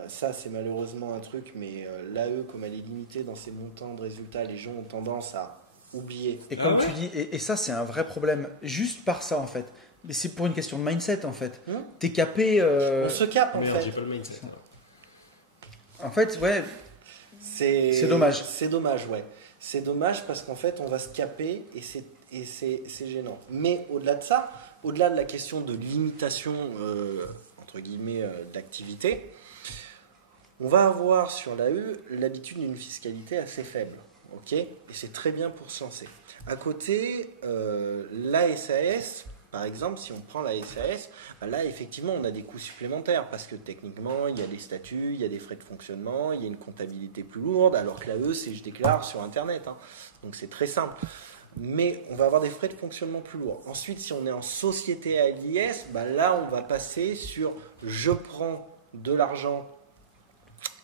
Ça, c'est malheureusement un truc, mais l'AE, comme elle est limitée dans ses montants de résultats, les gens ont tendance à oublier. Et comme tu dis, et ça, c'est un vrai problème, juste par ça, en fait. Mais c'est pour une question de mindset, en fait. T'es capé... On se cape, en Merde, fait. j'ai pas le mindset. En fait, ouais, C'est dommage. C'est dommage, ouais. C'est dommage parce qu'en fait, on va se caper et c'est gênant. Mais au-delà de ça, au-delà de la question de limitation, entre guillemets, d'activité, on va avoir sur l'AE l'habitude d'une fiscalité assez faible. Ok ? Et c'est très bien pour se lancer. À côté, la SAS, par exemple, si on prend la SAS, là, effectivement, on a des coûts supplémentaires parce que techniquement, il y a des statuts, il y a des frais de fonctionnement, il y a une comptabilité plus lourde, alors que l'AE, c'est je déclare sur Internet. Hein. Donc, c'est très simple. Mais on va avoir des frais de fonctionnement plus lourds. Ensuite, si on est en société à l'IS, là, on va passer sur je prends de l'argent,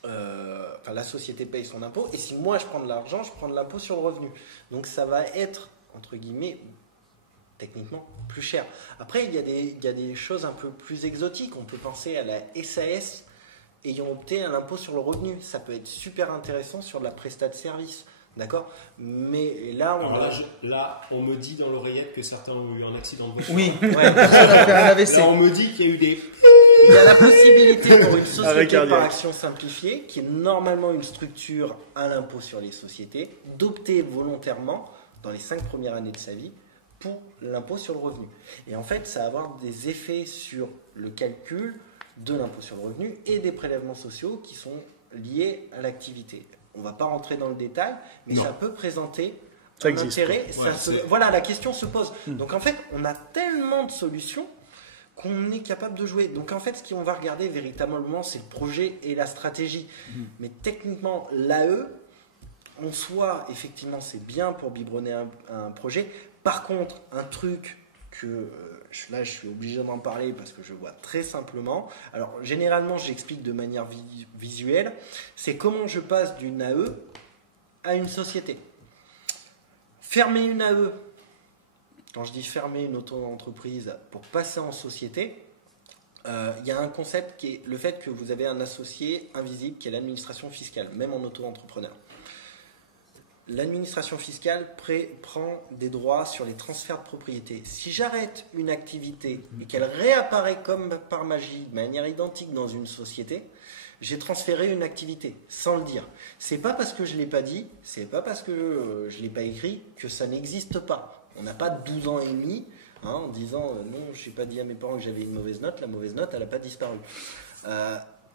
la société paye son impôt, et si moi, je prends de l'argent, je prends de l'impôt sur le revenu. Donc, ça va être, entre guillemets, techniquement plus cher. Après, il y a des choses un peu plus exotiques. On peut penser à la SAS ayant opté à l'impôt sur le revenu. Ça peut être super intéressant sur de la prestat de service. D'accord ? Mais là, on me dit dans l'oreillette que certains ont eu un accident de voiture. oui. ouais. Là, on me dit qu'il y a eu des... Il y a la possibilité pour une société Avec par cardiaque. action simplifiée, qui est normalement une structure à l'impôt sur les sociétés, d'opter volontairement, dans les 5 premières années de sa vie, pour l'impôt sur le revenu. Et en fait, ça va avoir des effets sur le calcul de l'impôt sur le revenu et des prélèvements sociaux qui sont liés à l'activité. On ne va pas rentrer dans le détail, mais Non. ça peut présenter Ça un existe, intérêt. quoi. Ouais, Voilà, la question se pose. Donc en fait, on a tellement de solutions qu'on est capable de jouer. Donc en fait, ce qu'on va regarder véritablement, c'est le projet et la stratégie. Mais techniquement, l'AE, en soi, effectivement, c'est bien pour biberonner un projet. Par contre, un truc que là, je suis obligé d'en parler parce que je vois très simplement. Alors, généralement, j'explique de manière visuelle. C'est comment je passe d'une AE à une société. Fermer une AE, quand je dis fermer une auto-entreprise pour passer en société, il y a un concept qui est le fait que vous avez un associé invisible qui est l'administration fiscale, même en auto-entrepreneur. L'administration fiscale prend des droits sur les transferts de propriété. Si j'arrête une activité et qu'elle réapparaît comme par magie, de manière identique dans une société, j'ai transféré une activité, sans le dire. C'est pas parce que je ne l'ai pas dit, c'est pas parce que je ne l'ai pas écrit que ça n'existe pas. On n'a pas 12 ans et demi en disant non, je n'ai pas dit à mes parents que j'avais une mauvaise note, la mauvaise note, elle n'a pas disparu.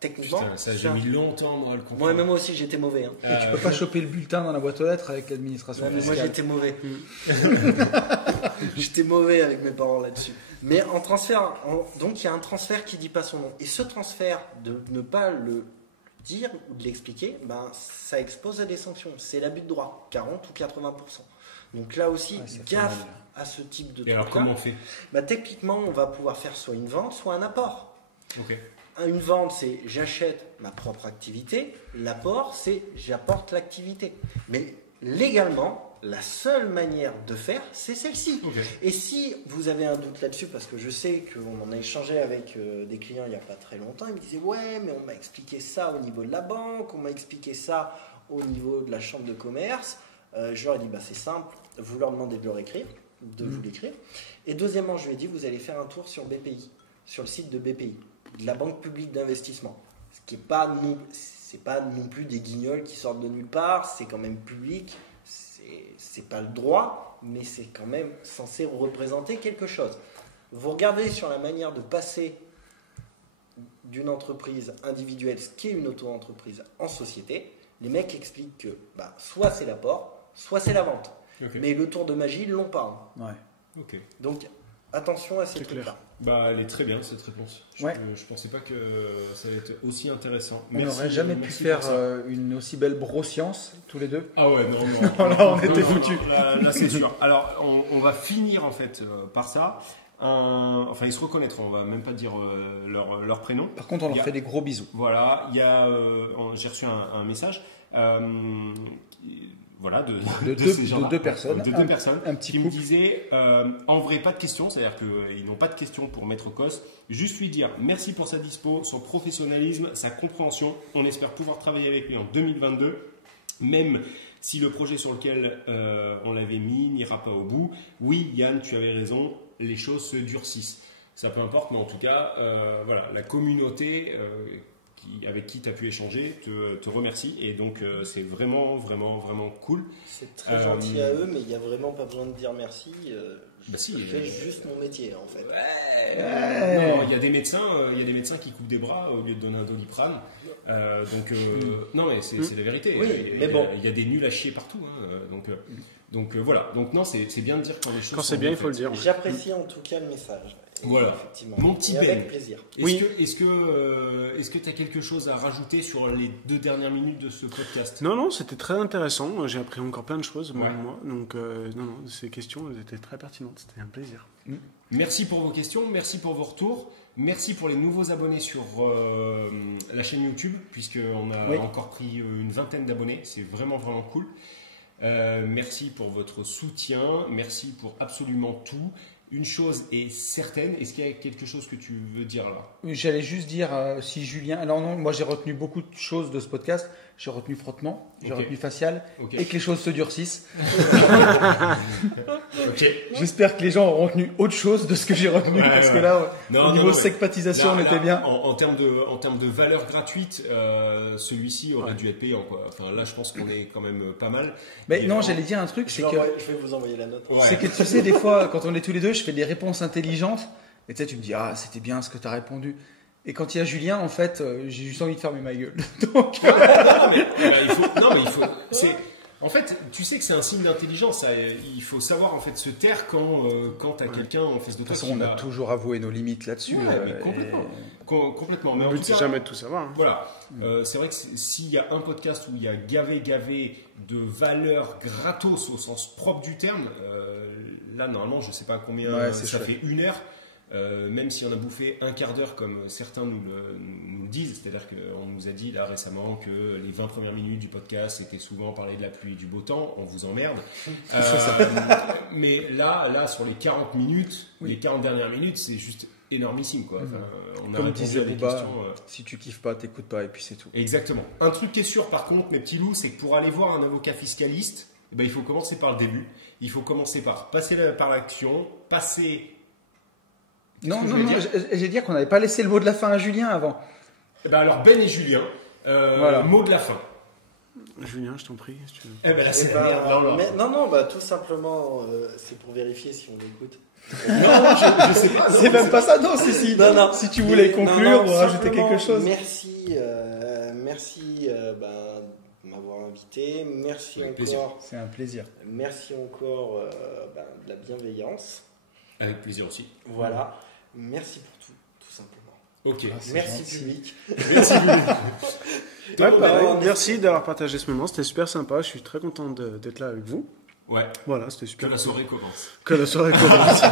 Techniquement, Putain, ça j'ai mis longtemps moi à le comprendre. moi, même moi aussi, j'étais mauvais. Hein. Tu peux pas choper le bulletin dans la boîte aux lettres avec l'administration Ouais, mais moi fiscale. j'étais mauvais. J'étais mauvais avec mes parents là-dessus. Mais en transfert, donc il y a un transfert qui dit pas son nom. Et ce transfert, de ne pas le dire ou de l'expliquer, ça expose à des sanctions. C'est l'abus de droit, 40 ou 80%. Donc là aussi, Ouais, ça fait gaffe mal. à ce type de Et alors truc-là. comment on fait? Techniquement, on va pouvoir faire soit une vente, soit un apport. Ok. Une vente, c'est j'achète ma propre activité. L'apport, c'est j'apporte l'activité. Mais légalement, la seule manière de faire, c'est celle-ci. Ok. Et si vous avez un doute là-dessus, parce que je sais qu'on en a échangé avec des clients il n'y a pas très longtemps, ils me disaient ouais, mais on m'a expliqué ça au niveau de la banque, on m'a expliqué ça au niveau de la chambre de commerce. Je leur ai dit c'est simple, vous leur demandez de leur écrire, de vous l'écrire. Et deuxièmement, je lui ai dit vous allez faire un tour sur BPI, sur le site de BPI, de la Banque publique d'investissement. Ce qui n'est pas non plus des guignols qui sortent de nulle part, c'est quand même public, c'est pas le droit, mais c'est quand même censé représenter quelque chose. Vous regardez sur la manière de passer d'une entreprise individuelle, ce qui est une auto-entreprise, en société, les mecs expliquent que soit c'est l'apport, soit c'est la vente. Ok. Mais le tour de magie, ils l'ont pas. Hein. Ouais. Ok. Donc attention à ces C'est trucs-là. Bah, elle est très bien cette réponse. Ouais. Je pensais pas que ça allait être aussi intéressant. On Merci, n'aurait jamais pu merci faire pour ça. une aussi belle broscience tous les deux. Ah ouais, non. Là, on était Non, foutus. Là, c'est sûr. Alors, on va finir en fait par ça. Enfin, ils se reconnaîtront. On va même pas dire leur prénom. Par contre, on Il y leur a- fait des gros bisous. Voilà, il y a, j'ai reçu un message. Voilà, de ces gens-là. de deux personnes. De deux personnes un petit qui me couple. disaient en vrai pas de questions, c'est-à-dire qu'ils n'ont pas de questions pour Maître Cos, juste lui dire merci pour sa dispo, son professionnalisme, sa compréhension, on espère pouvoir travailler avec lui en 2022, même si le projet sur lequel on l'avait mis n'ira pas au bout. Oui Yann, tu avais raison, les choses se durcissent. Ça peu importe, mais en tout cas, voilà, la communauté avec qui tu as pu échanger te remercie, et donc c'est vraiment cool. C'est très gentil à eux, mais il n'y a vraiment pas besoin de dire merci. Bah si, je fais juste mon métier en fait. Non, il y a des médecins, qui coupent des bras au lieu de donner un Doliprane. Non, mais c'est la vérité. Oui, Il mais bon. y a des nuls à chier partout. Hein, donc voilà. Donc non, c'est bien de dire quand les choses. Quand c'est bien, il faut le dire. J'apprécie en tout cas le message. Voilà. Effectivement. Mon petit Et Ben. avec plaisir. Est-ce que tu as quelque chose à rajouter sur les 2 dernières minutes de ce podcast? Non, c'était très intéressant. J'ai appris encore plein de choses, même Ouais. moi. Donc, non, ces questions elles étaient très pertinentes. C'était un plaisir. Merci pour vos questions, merci pour vos retours, merci pour les nouveaux abonnés sur la chaîne YouTube, puisqu'on a encore pris une 20aine d'abonnés, c'est vraiment cool. Merci pour votre soutien, merci pour absolument tout. Une chose est certaine, est-ce qu'il y a quelque chose que tu veux dire là? J'allais juste dire si Julien. Alors non, moi j'ai retenu beaucoup de choses de ce podcast. J'ai retenu frottement, j'ai Ok. retenu facial, Ok. et que les choses se durcissent. Ok. J'espère que les gens ont retenu autre chose de ce que j'ai retenu, Ouais, parce ouais. que là, Non, au niveau mais secpatisation, on là, était bien. En termes de valeur gratuite, celui-ci aurait dû être payant, quoi. Enfin, là, je pense qu'on est quand même pas mal. Mais Et non, j'allais dire un truc, Je c'est vais, que, je vais vous envoyer la note. Ouais. c'est que tu sais, des fois, quand on est tous les deux, je fais des réponses intelligentes, et tu sais, tu me dis, ah, c'était bien ce que tu as répondu. Et quand il y a Julien, en fait, j'ai juste envie de fermer ma gueule. Donc, il faut. En fait, tu sais que c'est un signe d'intelligence. Ça. Il faut savoir en fait se taire quand t'as quelqu'un en face de de toi. toute façon, qui on a va- toujours avoué nos limites là-dessus. Ouais, mais complètement. Complètement. Mais Le en but, tout c'est cas, jamais de tout savoir. hein. voilà. C'est vrai que s'il y a un podcast où il y a gavé de valeur gratos au sens propre du terme, là normalement je sais pas combien Ouais, c'est ça chouette. fait 1 heure. Même si on a bouffé un quart d'heure comme certains nous le disent, c'est-à-dire qu'on nous a dit là récemment que les 20 premières minutes du podcast c'était souvent parler de la pluie et du beau temps, on vous emmerde. Mais là sur les 40 minutes, les 40 dernières minutes, c'est juste énormissime quoi. Enfin, on a Comme répondu disait à des Booba, questions. si tu kiffes pas, t'écoutes pas, et puis c'est tout. Exactement. Un truc qui est sûr par contre, mes petits loups, c'est que pour aller voir un avocat fiscaliste, eh ben, il faut commencer par le début. Il faut commencer par passer par l'action, passer. Non, que je non, voulais non, dire j'ai dit qu'on n'avait pas laissé le mot de la fin à Julien avant. Eh ben alors Ben et Julien, Voilà. mot de la fin. Julien, je t'en prie. Si tu veux. Eh ben là Eh c'est ben, la merde. non, bah, tout simplement, c'est pour vérifier si on l'écoute. Non, je sais pas. C'est même pas ça, non, si. Non. Si tu voulais Mais, conclure non, ou rajouter simplement, quelque chose. Merci, de m'avoir invité. Merci Avec encore. plaisir. C'est un plaisir. Merci encore de la bienveillance. Avec plaisir aussi. Voilà. Merci pour tout simplement. Ok. C'est Merci gentil. public. Ouais, pareil. ben, Merci d'avoir partagé ce moment. C'était super sympa. Je suis très content d'être là avec vous. Ouais. Voilà, c'était Que super. la soirée commence. Que la soirée commence.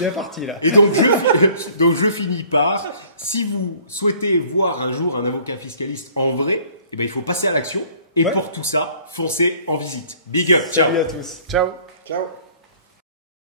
Bien parti là. Et donc je finis par, si vous souhaitez voir un jour un avocat fiscaliste en vrai, eh ben, il faut passer à l'action. Et Ouais. pour tout ça, foncez en visite. Big up. Ciao. Salut à tous. Ciao. Ciao.